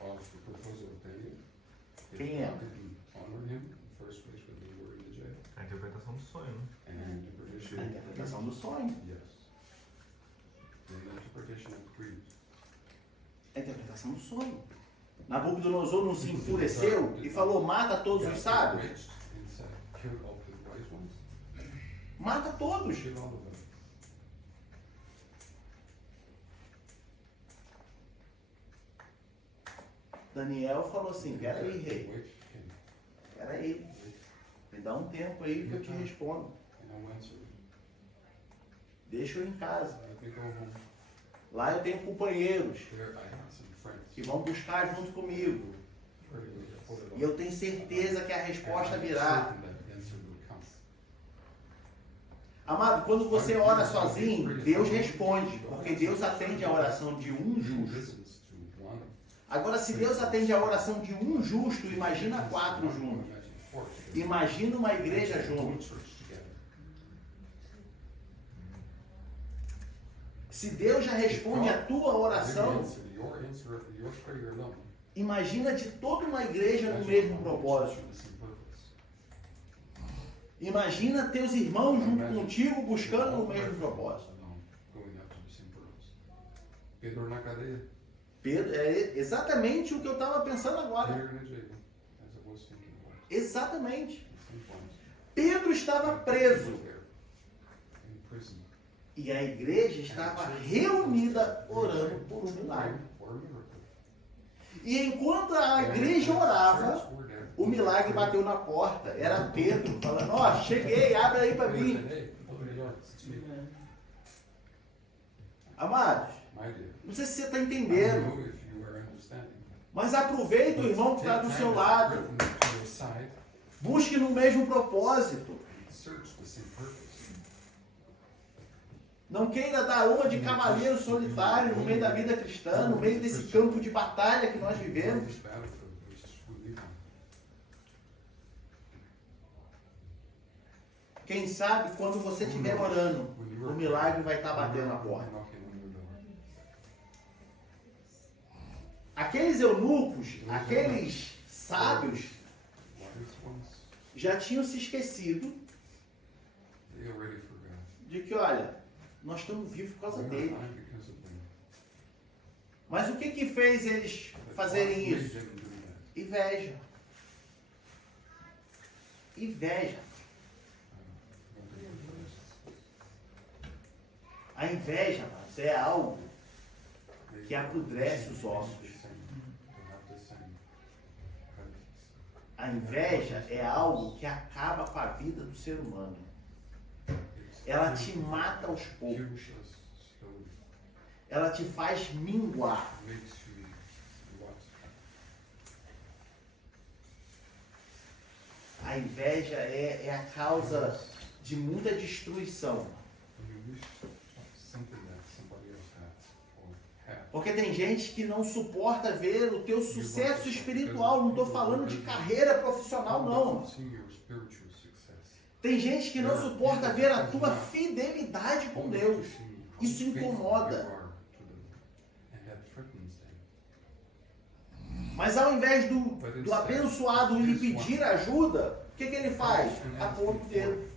of the proposal of Daniel. Quem lembra? Honor him in the first place when they were in the jail. A interpretação do sonho, né? And interpretation. A interpretação do sonho. Yes. And the interpretation of creed. A interpretação do sonho. Nabucodonosor não se enfureceu e falou, mata todos os sábios? And said, kill all the wise ones. Mata todos. Kill all of them. Daniel falou assim, peraí, rei, Wait, king. peraí, me dá um tempo aí que eu te respondo. And I'll answer you. Deixa eu em casa. Let me go home. Lá eu tenho companheiros There I have some friends. que vão buscar junto comigo. E eu tenho certeza que a resposta virá. Amado, quando você ora sozinho, Deus responde, porque Deus atende a oração de um justo. Agora, se Deus atende a oração de um justo, imagina 4 juntos. Imagina uma igreja junto. Se Deus já responde a tua oração, imagina de toda uma igreja no mesmo propósito. Imagina teus irmãos junto contigo buscando o mesmo propósito. Pedro na cadeia. Pedro, é exatamente o que eu estava pensando agora. Peter in the jail, as I was thinking about. Exatamente. Same point. Pedro estava preso There, in prison. e a igreja estava reunida orando por um milagre. For a miracle. E enquanto a igreja orava, o milagre bateu na porta. Era Pedro falando, ó, cheguei, abre aí para mim. Amados, My dear, não sei se você está I don't entendendo, know if you are understanding. mas aproveita o irmão que está do seu lado. Take time to your side Busque no mesmo propósito. and search the same purpose. Não queira dar uma de cavaleiro solitário no meio da vida cristã, no meio desse campo de batalha que nós vivemos. This battlefield which we live on. Quem sabe, quando você estiver orando, o milagre vai estar batendo na porta. Knocking on your door. Aqueles eunucos, aqueles sábios, Wise ones, já tinham se esquecido they already forgot. de que, olha, nós estamos vivos por causa We are deles. alive because of them. Mas o que fez eles fazerem What made isso? them do that? Inveja. Inveja. A inveja, mas é algo que apodrece os ossos. A inveja é algo que acaba com a vida do ser humano. Ela te mata aos poucos. Ela te faz minguar. A inveja é a causa de muita destruição. Porque tem gente que não suporta ver o teu sucesso espiritual. Não estou falando de carreira profissional, não. Tem gente que não suporta ver a tua fidelidade com Deus. Isso incomoda. Mas ao invés do abençoado lhe pedir ajuda, o que ele faz? Aponta o dedo.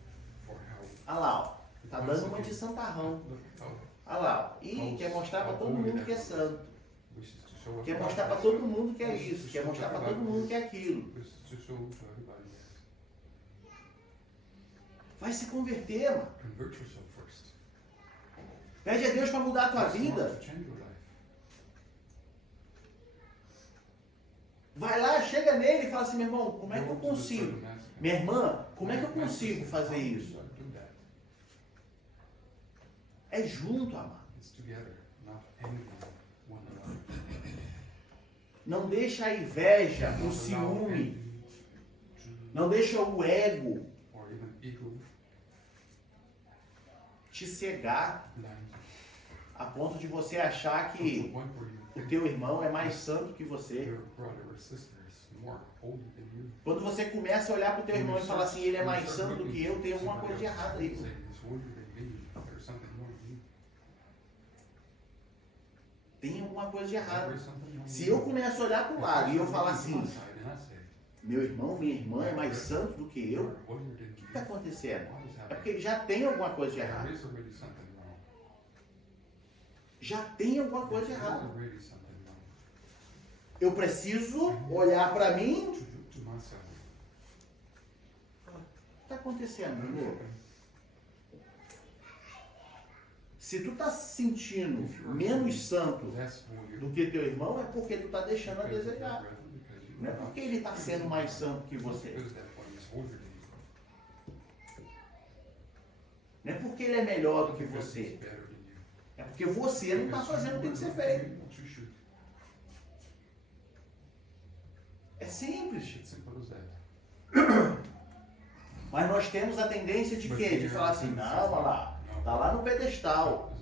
Olha lá, ó. Tá dando uma de santarrão. Olha lá. E quer mostrar para todo mundo que é santo. Quer mostrar para todo mundo que é isso. Quer mostrar para todo mundo que é aquilo. Vai se converter, mano. Pede a Deus para mudar a tua vida. Vai lá, chega nele e fala assim, meu irmão, como é que eu consigo? Minha irmã, como é que eu consigo fazer isso? É junto, amado. Não deixa a inveja, o ciúme, não deixa o ego te cegar a ponto de você achar que o teu irmão é mais santo que você. Quando você começa a olhar para o teu irmão e falar assim, ele é mais santo do que eu, tem alguma coisa de errado aí. Tem alguma coisa de errado. Se eu começo a olhar para o lado e eu falar assim, meu irmão, minha irmã é mais santo do que eu, o que está acontecendo? É porque já tem alguma coisa de errado. Já tem alguma coisa de errado. Eu preciso olhar para mim. O que está acontecendo, meu irmão? Se tu está se sentindo menos santo do que teu irmão, é porque tu está deixando a desejar. Não é porque ele está sendo mais santo que você. Não é porque ele é melhor do que você. É porque você não está fazendo o que tem que ser feito. É simples. Mas nós temos a tendência de quê? De falar assim, não, olha lá, tá lá no pedestal.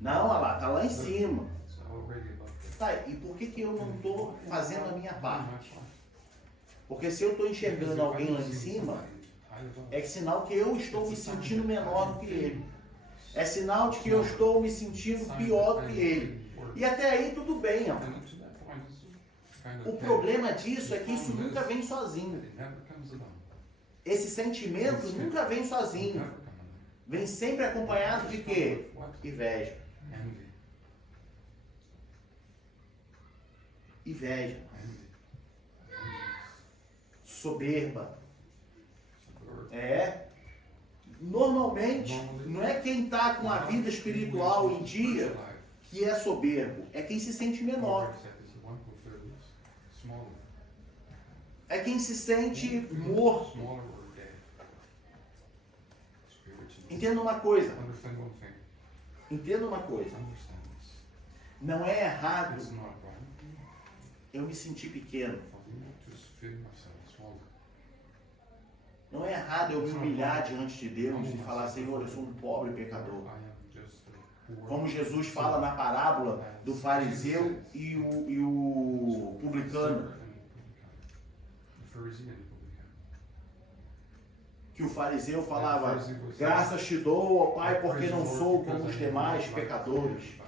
Não, olha lá, tá lá em cima. Tá, e por que eu não estou fazendo a minha parte? Porque se eu estou enxergando alguém lá em cima, é sinal que eu estou me sentindo menor do que ele. É sinal de que eu estou me sentindo pior do que ele. E até aí tudo bem, ó. O problema disso é que isso nunca vem sozinho. Esse sentimento nunca vem sozinho. Vem sempre acompanhado de quê? Inveja. Inveja. Soberba. Normalmente, não é quem está com a vida espiritual em dia que é soberbo. É quem se sente menor. É quem se sente morto. Entenda uma coisa. Entenda uma coisa. Não é errado eu me sentir pequeno. Não é errado eu me humilhar diante de Deus e falar, Senhor, eu sou um pobre pecador. Como Jesus fala na parábola do fariseu e o publicano. Que o fariseu falava, graças te dou, ó Pai, porque não sou como os demais pecadores.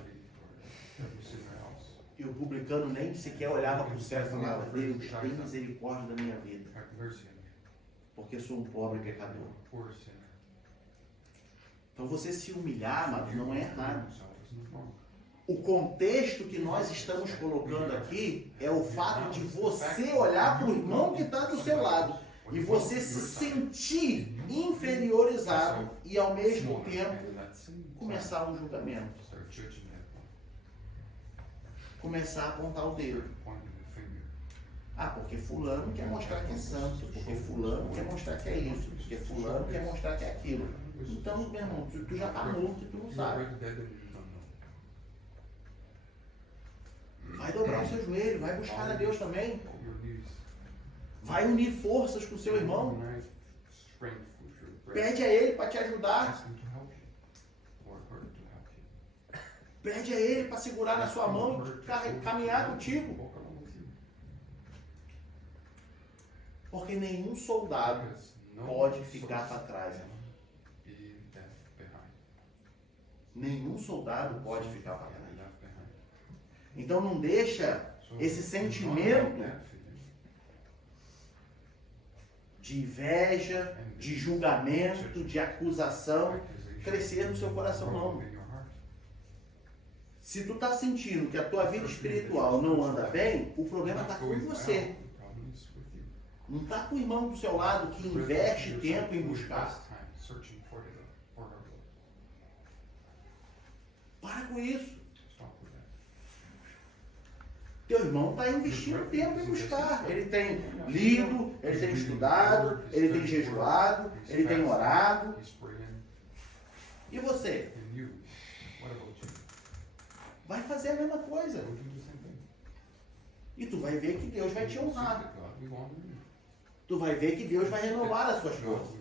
E o publicano nem sequer olhava para o céu e falava, Deus, tem misericórdia da minha vida. Porque sou um pobre pecador. Então você se humilhar, mas não é errado. O contexto que nós estamos colocando aqui é o fato de você olhar para o irmão que está do seu lado e você se sentir inferiorizado e ao mesmo tempo começar um julgamento. Começar a apontar o dedo. Ah, porque fulano quer mostrar que é santo, porque fulano quer mostrar que é isso, porque fulano quer mostrar que é aquilo. Então, meu irmão, tu já está morto e tu não sabe. Vai dobrar o seu joelho, vai buscar a Deus também. Vai unir forças com o seu irmão. Pede a Ele para te ajudar. Pede a Ele para segurar na sua mão e caminhar contigo. Porque nenhum soldado pode ficar para trás. Nenhum soldado pode ficar para trás. Então não deixa esse sentimento de inveja, de julgamento, de acusação crescer no seu coração, não. Se tu tá sentindo que a tua vida espiritual não anda bem, o problema está com você. Não está com o irmão do seu lado que investe tempo em buscar. Para com isso. Teu irmão está investindo tempo em buscar. Ele tem lido, ele tem estudado, ele tem jejuado, ele tem orado. E você? Vai fazer a mesma coisa. E tu vai ver que Deus vai te honrar. Tu vai ver que Deus vai renovar as suas forças.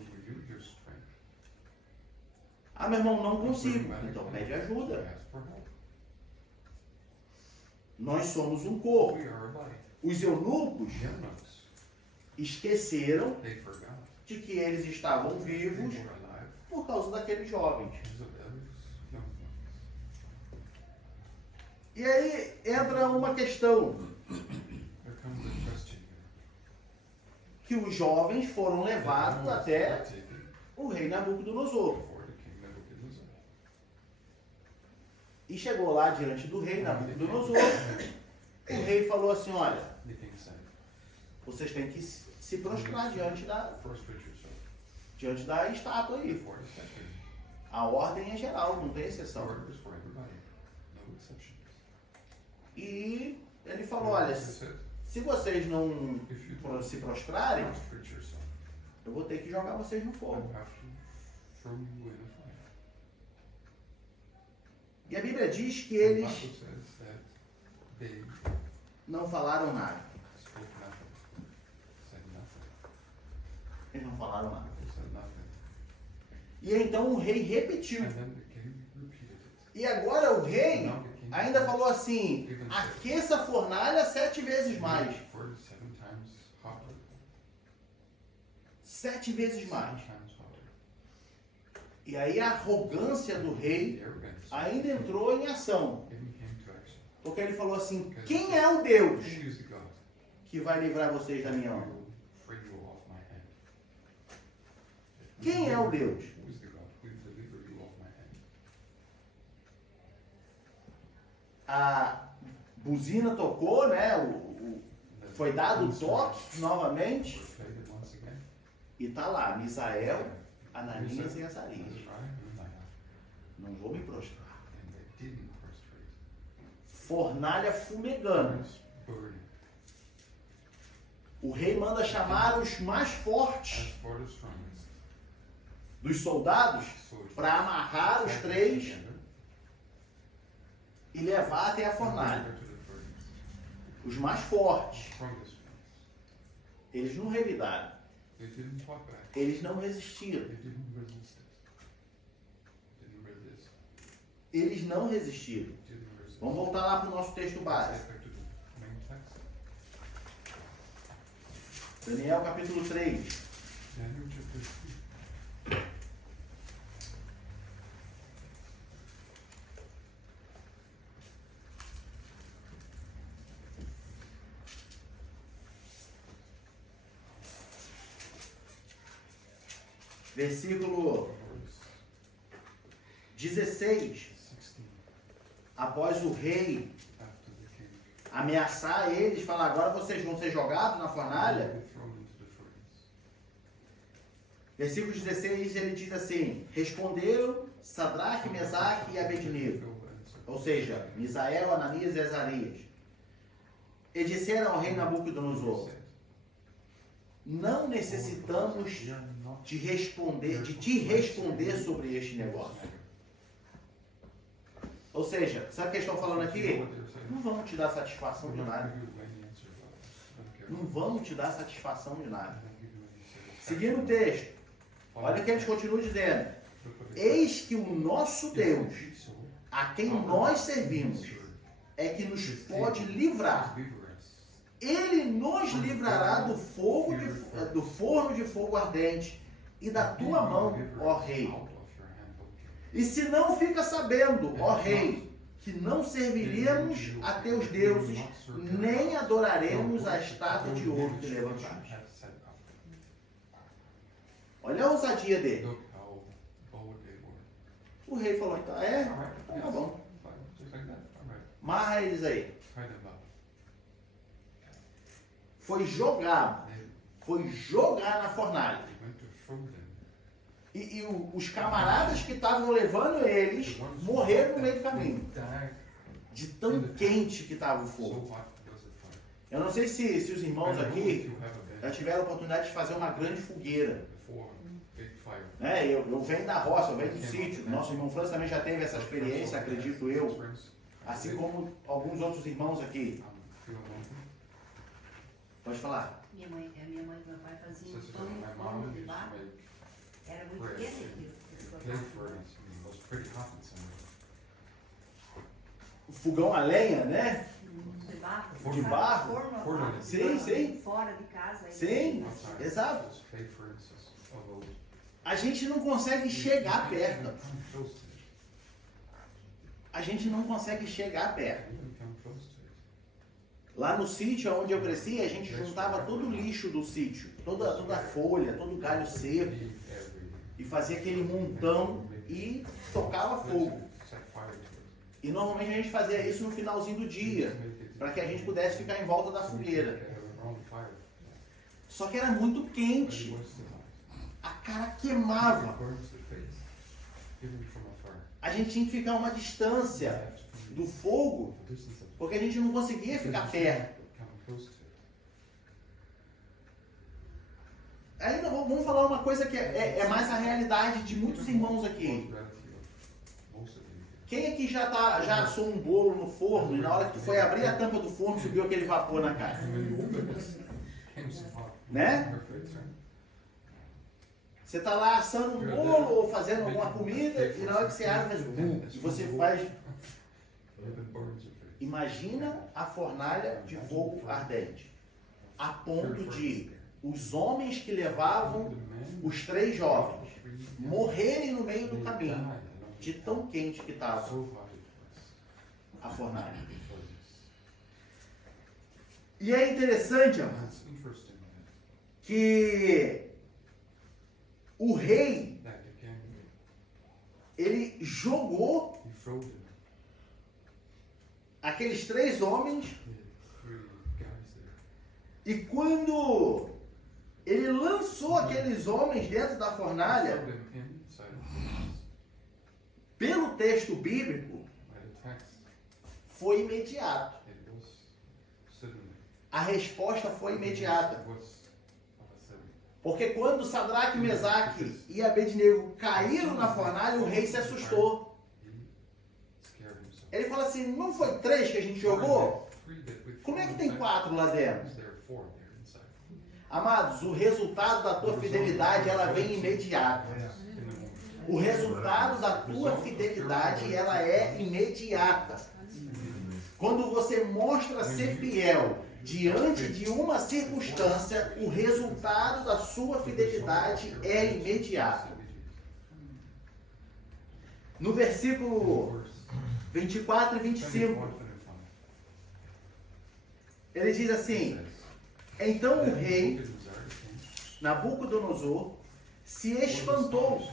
Ah, meu irmão, não consigo. Então pede ajuda. Nós somos um corpo. Os eunucos esqueceram de que eles estavam vivos por causa daqueles jovens. E aí entra uma questão. Que os jovens foram levados até o rei Nabucodonosor. E chegou lá diante do rei Nabucodonosor. O rei falou assim, olha, vocês têm que se prostrar diante da estátua aí. A ordem é geral, não tem exceção. E ele falou, olha, se vocês não se prostrarem, eu vou ter que jogar vocês no fogo. E a Bíblia diz que eles não falaram nada. Eles não falaram nada. E então o rei repetiu. E agora o rei ainda falou assim, aqueça a fornalha 7 vezes mais. 7 vezes mais. E aí a arrogância do rei ainda entrou em ação. Porque ele falou assim, quem é o Deus que vai livrar vocês da minha mão? Quem é o Deus? A buzina tocou, né? Foi dado o toque novamente. E tá lá, Misael, Ananias e Azarias. Não vou me prostrar. Fornalha fumegando. O rei manda chamar os mais fortes dos soldados para amarrar os 3 e levar até a fornalha. Os mais fortes. Eles não revidaram. Eles não resistiram. Eles não resistiram. Vamos voltar lá para o nosso texto base. Daniel capítulo 3. Versículo 16. Após o rei ameaçar eles, falar, agora vocês vão ser jogados na fornalha. Versículo 16, ele diz assim, responderam Sadraque, Mesaque e Abednego, ou seja, Misael, Ananias e Azarias, e disseram ao rei Nabucodonosor, não necessitamos de te responder sobre este negócio. Ou seja, sabe o que eles estão falando aqui? Não vamos te dar satisfação de nada. Não vamos te dar satisfação de nada. Seguindo o texto, olha o que eles continuam dizendo. Eis que o nosso Deus, a quem nós servimos, é que nos pode livrar. Ele nos livrará do forno de fogo ardente e da tua mão, ó rei. E se não fica sabendo, ó rei, que não serviríamos a teus deuses, nem adoraremos a estátua de ouro que levantaste. Olha a ousadia dele. O rei falou, então, tá bom. Marra eles aí. Tie them up. Foi jogado. Foi jogar na fornalha. They went to throw them. E os camaradas que estavam levando eles morreram no meio do caminho. Died. De tão quente que estava o So fogo. hot was the fire. Eu não sei se os I irmãos don't know if aqui you have a já bed tiveram a oportunidade de fazer uma grande fogueira. before big fire. Né? Eu venho da roça, eu venho do sítio. Nosso irmão França também já teve essa experiência, acredito eu. Assim como alguns outros irmãos aqui. Pode falar. Minha mãe e meu pai faziam So pão my no mom forno de used to barro. make Era muito bread. quente aquilo. Clay furnace. It was pretty hot in summer. O fogão a lenha, né? De barro. De sabe? barro? Forno a Forno. barro. Sim, sim. Fora de casa. aí Sim. Outside. Exato. Those clay furnaces of old. A gente não consegue chegar perto. Come close to it. A gente não consegue chegar perto. You can come close to it. Lá no sítio onde eu cresci, a gente juntava todo o lixo do sítio, toda a folha, todo o galho seco, Leave every e fazia aquele montão e tocava fogo. set fire to it. E normalmente a gente fazia isso no finalzinho do dia, para que a gente pudesse ficar em volta da fogueira. Around the fire. Só que era muito But it quente, was too hot. a cara queimava. It burns the face, even from afar. A gente tinha que ficar a uma distância You have to do fogo, the distance of porque a gente não conseguia ficar perto. come close to it. Ainda vamos falar uma coisa que é mais a realidade de muitos irmãos aqui. Most of them. Quem aqui já assou um bolo no forno e na hora que tu foi abrir a tampa do forno subiu aquele vapor na cara? And when you open this, came so hot. Né? Your face, right? Você está lá assando um bolo ou fazendo alguma comida e na hora que você abre, faz bum, e você faz. It burns your face. Imagina a fornalha de fogo ardente, a ponto de os homens que levavam os 3 jovens morrerem no meio do caminho, de tão quente que estava So hot it was. a fornalha. The furnace. E é interessante, amado, It's interesting que o rei, that again, ele jogou he threw them. aqueles 3 homens The 3 guys there. e quando ele lançou aqueles homens dentro da Throw fornalha, them inside the furnace. pelo texto bíblico, By the text, foi imediato. it was suddenly. A resposta foi imediata. It was of a sudden. Porque quando Sadraque, Mesaque e Abednego caíram na fornalha, o rei se assustou. He scared himself. Ele falou assim, não foi 3 que a gente jogou? Como é que tem 4 lá dentro? There are 4 there inside. Amados, o resultado da tua fidelidade, ela vem imediata. In the moment. O resultado da tua fidelidade, ela é imediata. Quando você mostra ser fiel diante de uma circunstância, o resultado da sua fidelidade é imediato. No versículo 24 e 25, ele diz assim, então o rei Nabucodonosor se espantou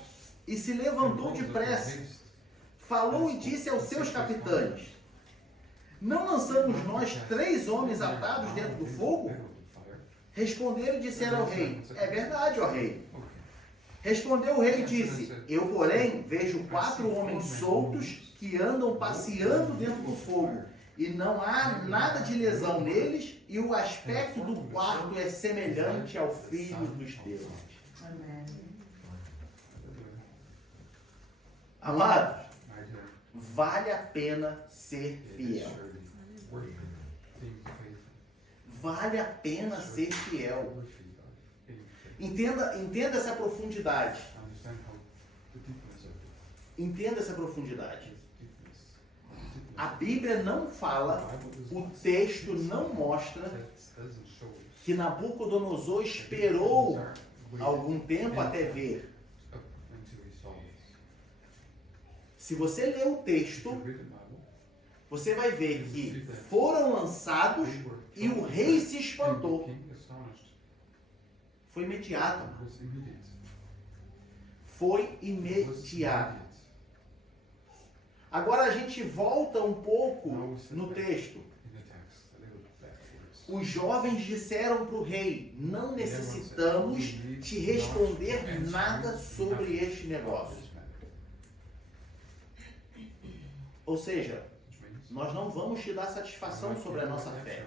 e se levantou depressa, falou e disse aos seus capitães, não lançamos nós 3 homens atados dentro do fogo? Responderam e disseram ao rei, é verdade, ó rei. Respondeu o rei e disse, eu porém vejo 4 homens soltos que andam passeando dentro do fogo, e não há nada de lesão neles, e o aspecto do quarto é semelhante ao filho dos deuses. Amém. Amados, vale a pena ser fiel. Vale a pena ser fiel. Entenda essa profundidade. Entenda essa profundidade. A Bíblia não fala, o texto não mostra que Nabucodonosor esperou algum tempo até ver. Se você ler o texto, você vai ver que foram lançados e o rei se espantou. Foi imediato. Foi imediato. Agora a gente volta um pouco no texto. In the text, a little backwards. Os jovens disseram para o rei: não necessitamos te responder nada sobre este negócio. Ou seja, Which means nós não vamos te dar satisfação sobre a nossa fé.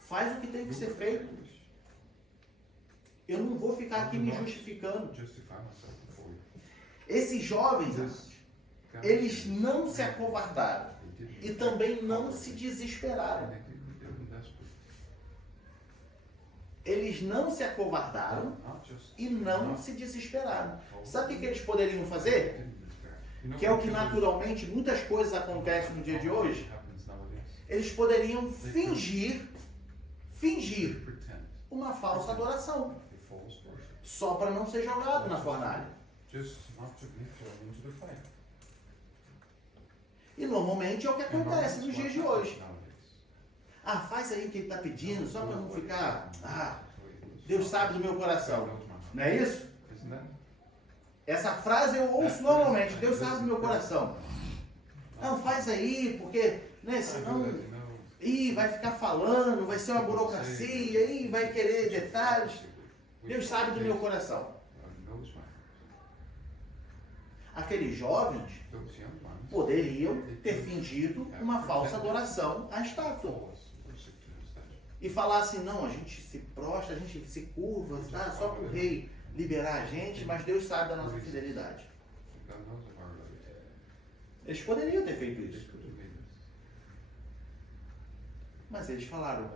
Faz o que tem que ser feito. Eu não vou ficar aqui me justificando. Justify myself before you. Esses jovens, eles não se acovardaram e também não se desesperaram. Eles não se acovardaram e não se desesperaram. Sabe o que eles poderiam fazer? Que é o que naturalmente muitas coisas acontecem no dia de hoje. Eles poderiam fingir uma falsa adoração, só para não ser jogado na fornalha. E normalmente é o que acontece nos dias de hoje. Ah, faz aí o que ele está pedindo, só para não ficar... Ah, Deus sabe do meu coração. Não é isso? Essa frase eu ouço normalmente, Deus sabe do meu coração. Não, faz aí, porque né, senão vai ficar falando, vai ser uma burocracia, vai querer detalhes. Deus sabe do meu coração. Aqueles jovens poderiam ter fingido uma falsa adoração à estátua. E falar assim, não, a gente se prostra, a gente se curva, tá? Só para o rei liberar a gente, mas Deus sabe da nossa fidelidade. Eles poderiam ter feito isso. Mas eles falaram,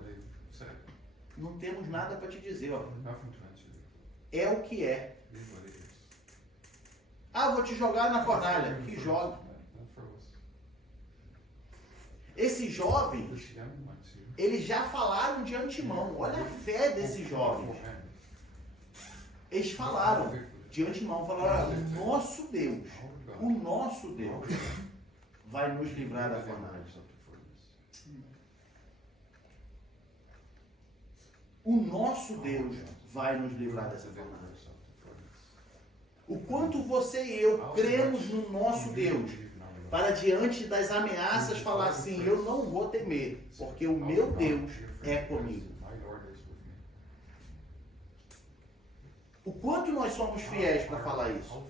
não temos nada para te dizer, ó. É o que é. Ah, vou te jogar na fornalha. Que jogue. Esses jovens, eles já falaram de antemão. Olha a fé desses jovens. Eles falaram de antemão, falaram, o nosso Deus vai nos livrar da fornalha. O nosso Deus vai nos livrar dessa fornalha. O quanto você e eu cremos no nosso Deus, para diante das ameaças falar assim, eu não vou temer, porque o meu Deus é comigo. O quanto nós somos fiéis para falar isso?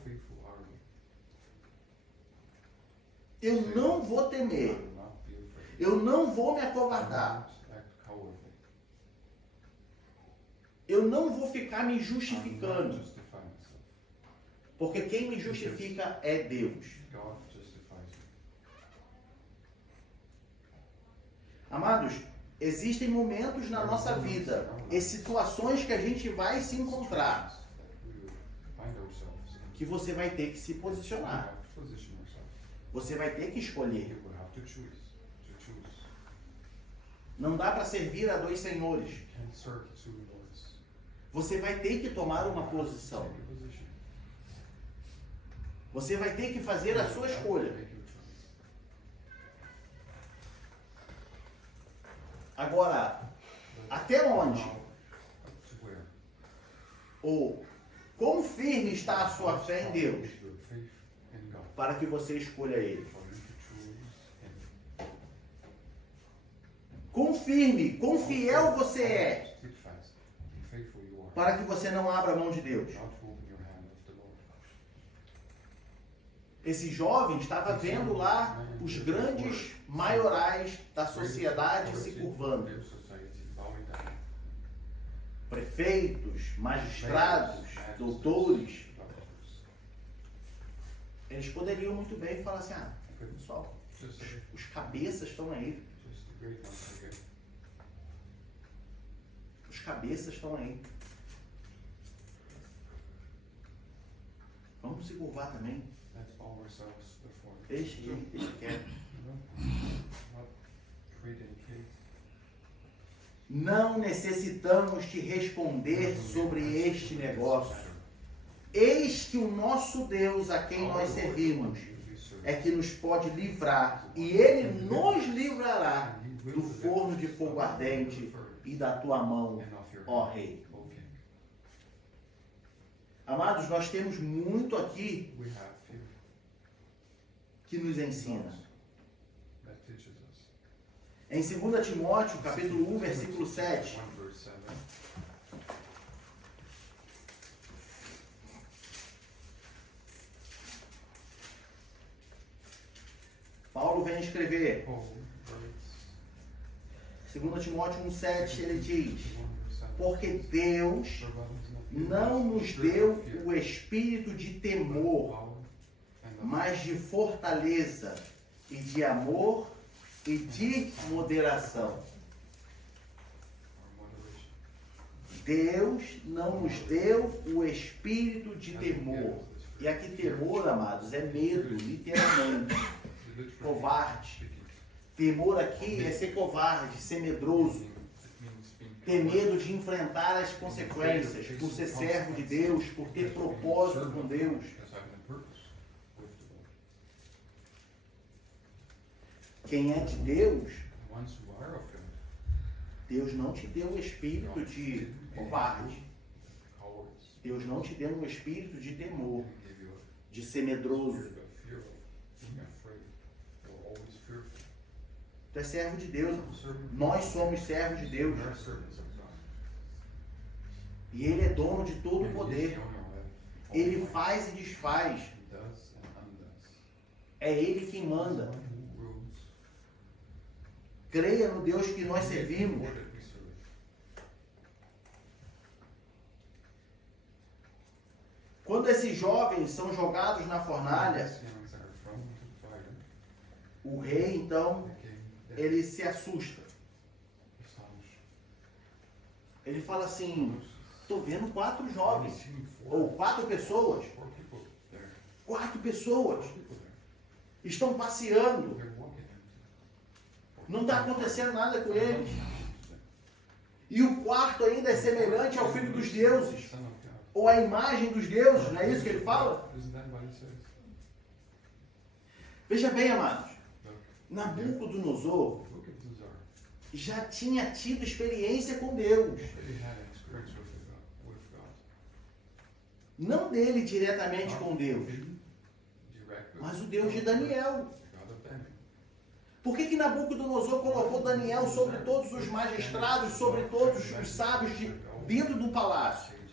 Eu não vou temer. Eu não vou me acovardar. Eu não vou ficar me justificando. Porque quem me justifica é Deus. Amados, existem momentos na nossa vida e situações que a gente vai se encontrar que você vai ter que se posicionar. Você vai ter que escolher. Não dá para servir a dois senhores. Você vai ter que tomar uma posição. Você vai ter que fazer a sua escolha. Agora, até onde? Ou quão firme está a sua fé em Deus para que você escolha Ele? Quão firme, quão fiel você é para que você não abra a mão de Deus? Esse jovem estava vendo lá os grandes maiorais da sociedade se curvando. Prefeitos, magistrados, doutores. Eles poderiam muito bem falar assim, pessoal, os cabeças estão aí. Os cabeças estão aí. Vamos se curvar também. Deixa quieto. Não necessitamos te responder sobre este negócio. Eis que o nosso Deus, a quem nós servimos, é que nos pode livrar, e Ele nos livrará do forno de fogo ardente e da tua mão, ó Rei. Amados, nós temos muito aqui que nos ensina. That teaches us. Em 2 Timóteo, capítulo 1, versículo 7. 1 verse 7. Paulo vem escrever. Paul writes, 2 Timóteo 1, 7, ele diz: 1 verse 7. porque Deus For God has not given não us nos the spirit deu of fear, o espírito de but temor, power and of mas de fortaleza e de amor e de moderação. or moderation. Deus não nos deu o espírito de temor. E aqui temor, amados, é medo, literalmente. Literally Covarde. speaking, Temor aqui é ser covarde, ser medroso, it means being ter medo de enfrentar as consequências, por ser servo de Deus, por ter propósito com Deus. as having a purpose with the Lord. Quem é de Deus, The ones who are of God, Deus não te deu o espírito de covarde. cowards, Deus não te deu um espírito de temor, give you de ser a medroso. spirit of fear, of being afraid, or always fearful. Tu é servo de Deus. Servant- Nós somos servos de Deus. We are servants of God. E Ele é dono de todo o And He is poder. the owner of all Ele power. faz e desfaz. He does and undoes. É Ele quem He's the manda. one who rules. Creia no Deus que nós The servimos. Lord that we serve. Quando esses jovens são jogados na fornalha, These youngs are thrown into the fire. o rei então The king, ele se assusta. astonished. Ele fala assim: estou vendo 4 He's jovens, seen ou 4 pessoas, 4 people there. 4 pessoas 4 people there. estão passeando, They're walking. não está acontecendo nada com eles. E o quarto ainda é semelhante ao Filho dos Deuses, Son of God. ou à imagem dos deuses, não é isso que ele fala? Isn't that what he says? Veja bem, amados, Look, Nabucodonosor look at Zuzar. já tinha tido experiência com Deus, They had an experience with God. não dele diretamente com Deus, Him direct with mas o Deus de Daniel. the God of Daniel. Por que Nabucodonosor colocou Daniel sobre todos os magistrados, sobre todos os sábios dentro do palácio? Sages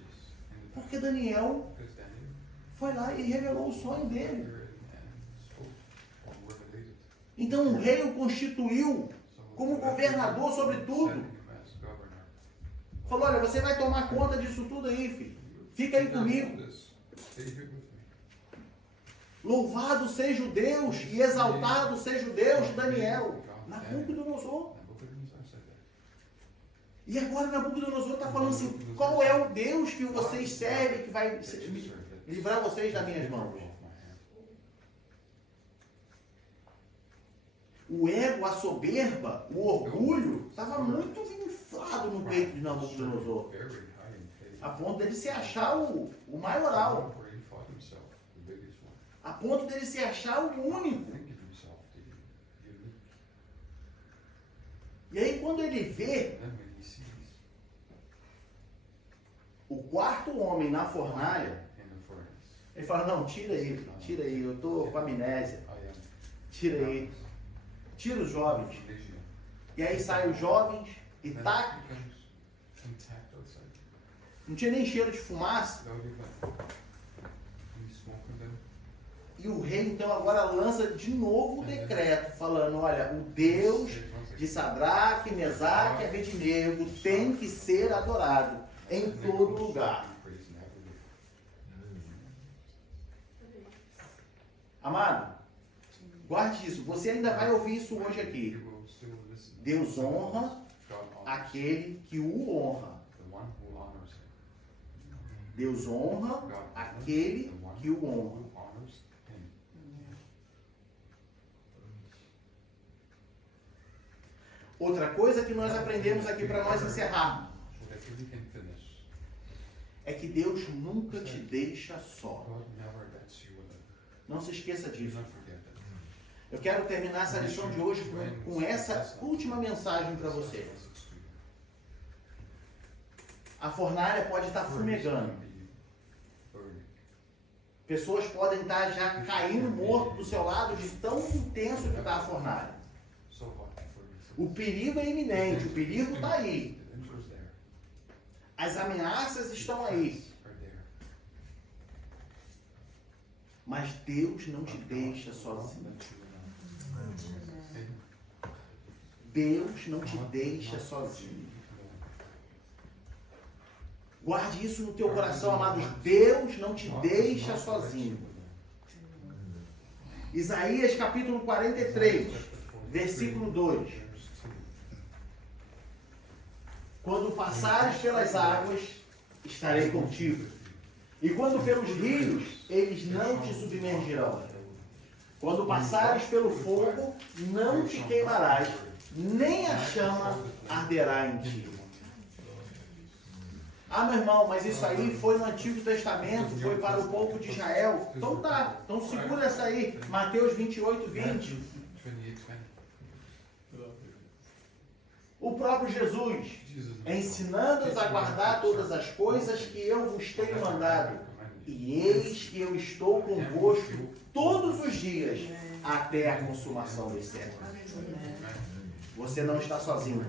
in the Porque Daniel Because Daniel foi lá e revelou o sonho dele. heard and spoke or revelated. Então o rei o constituiu So como the governador sobre set tudo. him as governor. Falou: olha, você vai tomar conta disso tudo aí, filho. Fica aí Take down comigo. all this. Stay here with me. Louvado seja o Deus e exaltado seja o Deus de Daniel. Nabucodonosor. Nabucodonosor said that. E agora Nabucodonosor está falando assim: qual é o Deus que vocês servem que vai That you serve, that livrar vocês das minhas deliver mãos? off my hand. O ego, a soberba, o orgulho estava muito inflado no peito de Nabucodonosor, Very high in faith. a ponto dele se achar o maioral, Where he thought himself the biggest one. a ponto dele se achar o único. Thinking himself the unique. E aí quando ele vê And then when he sees o quarto homem na fornalha, in the furnace, ele fala: não, tira aí, eu tô com amnésia, I am tira aí, tira os jovens. Legion. E aí saem os jovens e Then tá, it becomes intact outside. não tinha nem cheiro de fumaça. Without even any smoke in them. E o rei então agora lança de novo o decreto, falando: olha, o Deus de Sadraque, Mesaque e Abednego tem que ser adorado em todo lugar. Amado, guarde isso, você ainda vai ouvir isso hoje aqui. Deus honra aquele que o honra. Deus honra aquele que o honra. Outra coisa que nós aprendemos aqui para nós encerrarmos é que Deus nunca te deixa só. Não se esqueça disso. Eu quero terminar essa lição de hoje com essa última mensagem para você. A fornalha pode estar fumegando, Pessoas podem estar já caindo morto do seu lado de tão intenso que está a fornalha. So hot for you. O perigo é iminente, o perigo está aí. The danger's there. As ameaças estão aí. Are there. Mas Deus não te deixa sozinho. Deus não te deixa sozinho. Guarde isso no teu coração, amados. Deus não te deixa sozinho. Isaías capítulo 43, versículo 2. Quando passares pelas águas, estarei contigo. E quando pelos rios, eles não te submergirão. Quando passares pelo fogo, não te queimarás, nem a chama arderá em ti. Ah, meu irmão, mas isso aí foi no Antigo Testamento, foi para o povo de Israel. Então tá, então segura essa aí. Mateus 28, 20. O próprio Jesus, ensinando-os a guardar todas as coisas que eu vos tenho mandado. E eis que eu estou convosco todos os dias, até a consumação dos séculos. Você não está sozinho.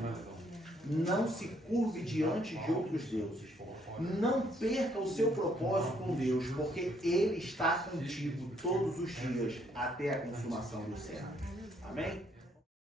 Não se curve diante de outros deuses. Não perca o seu propósito com Deus, porque Ele está contigo todos os dias, até a consumação do século. Amém?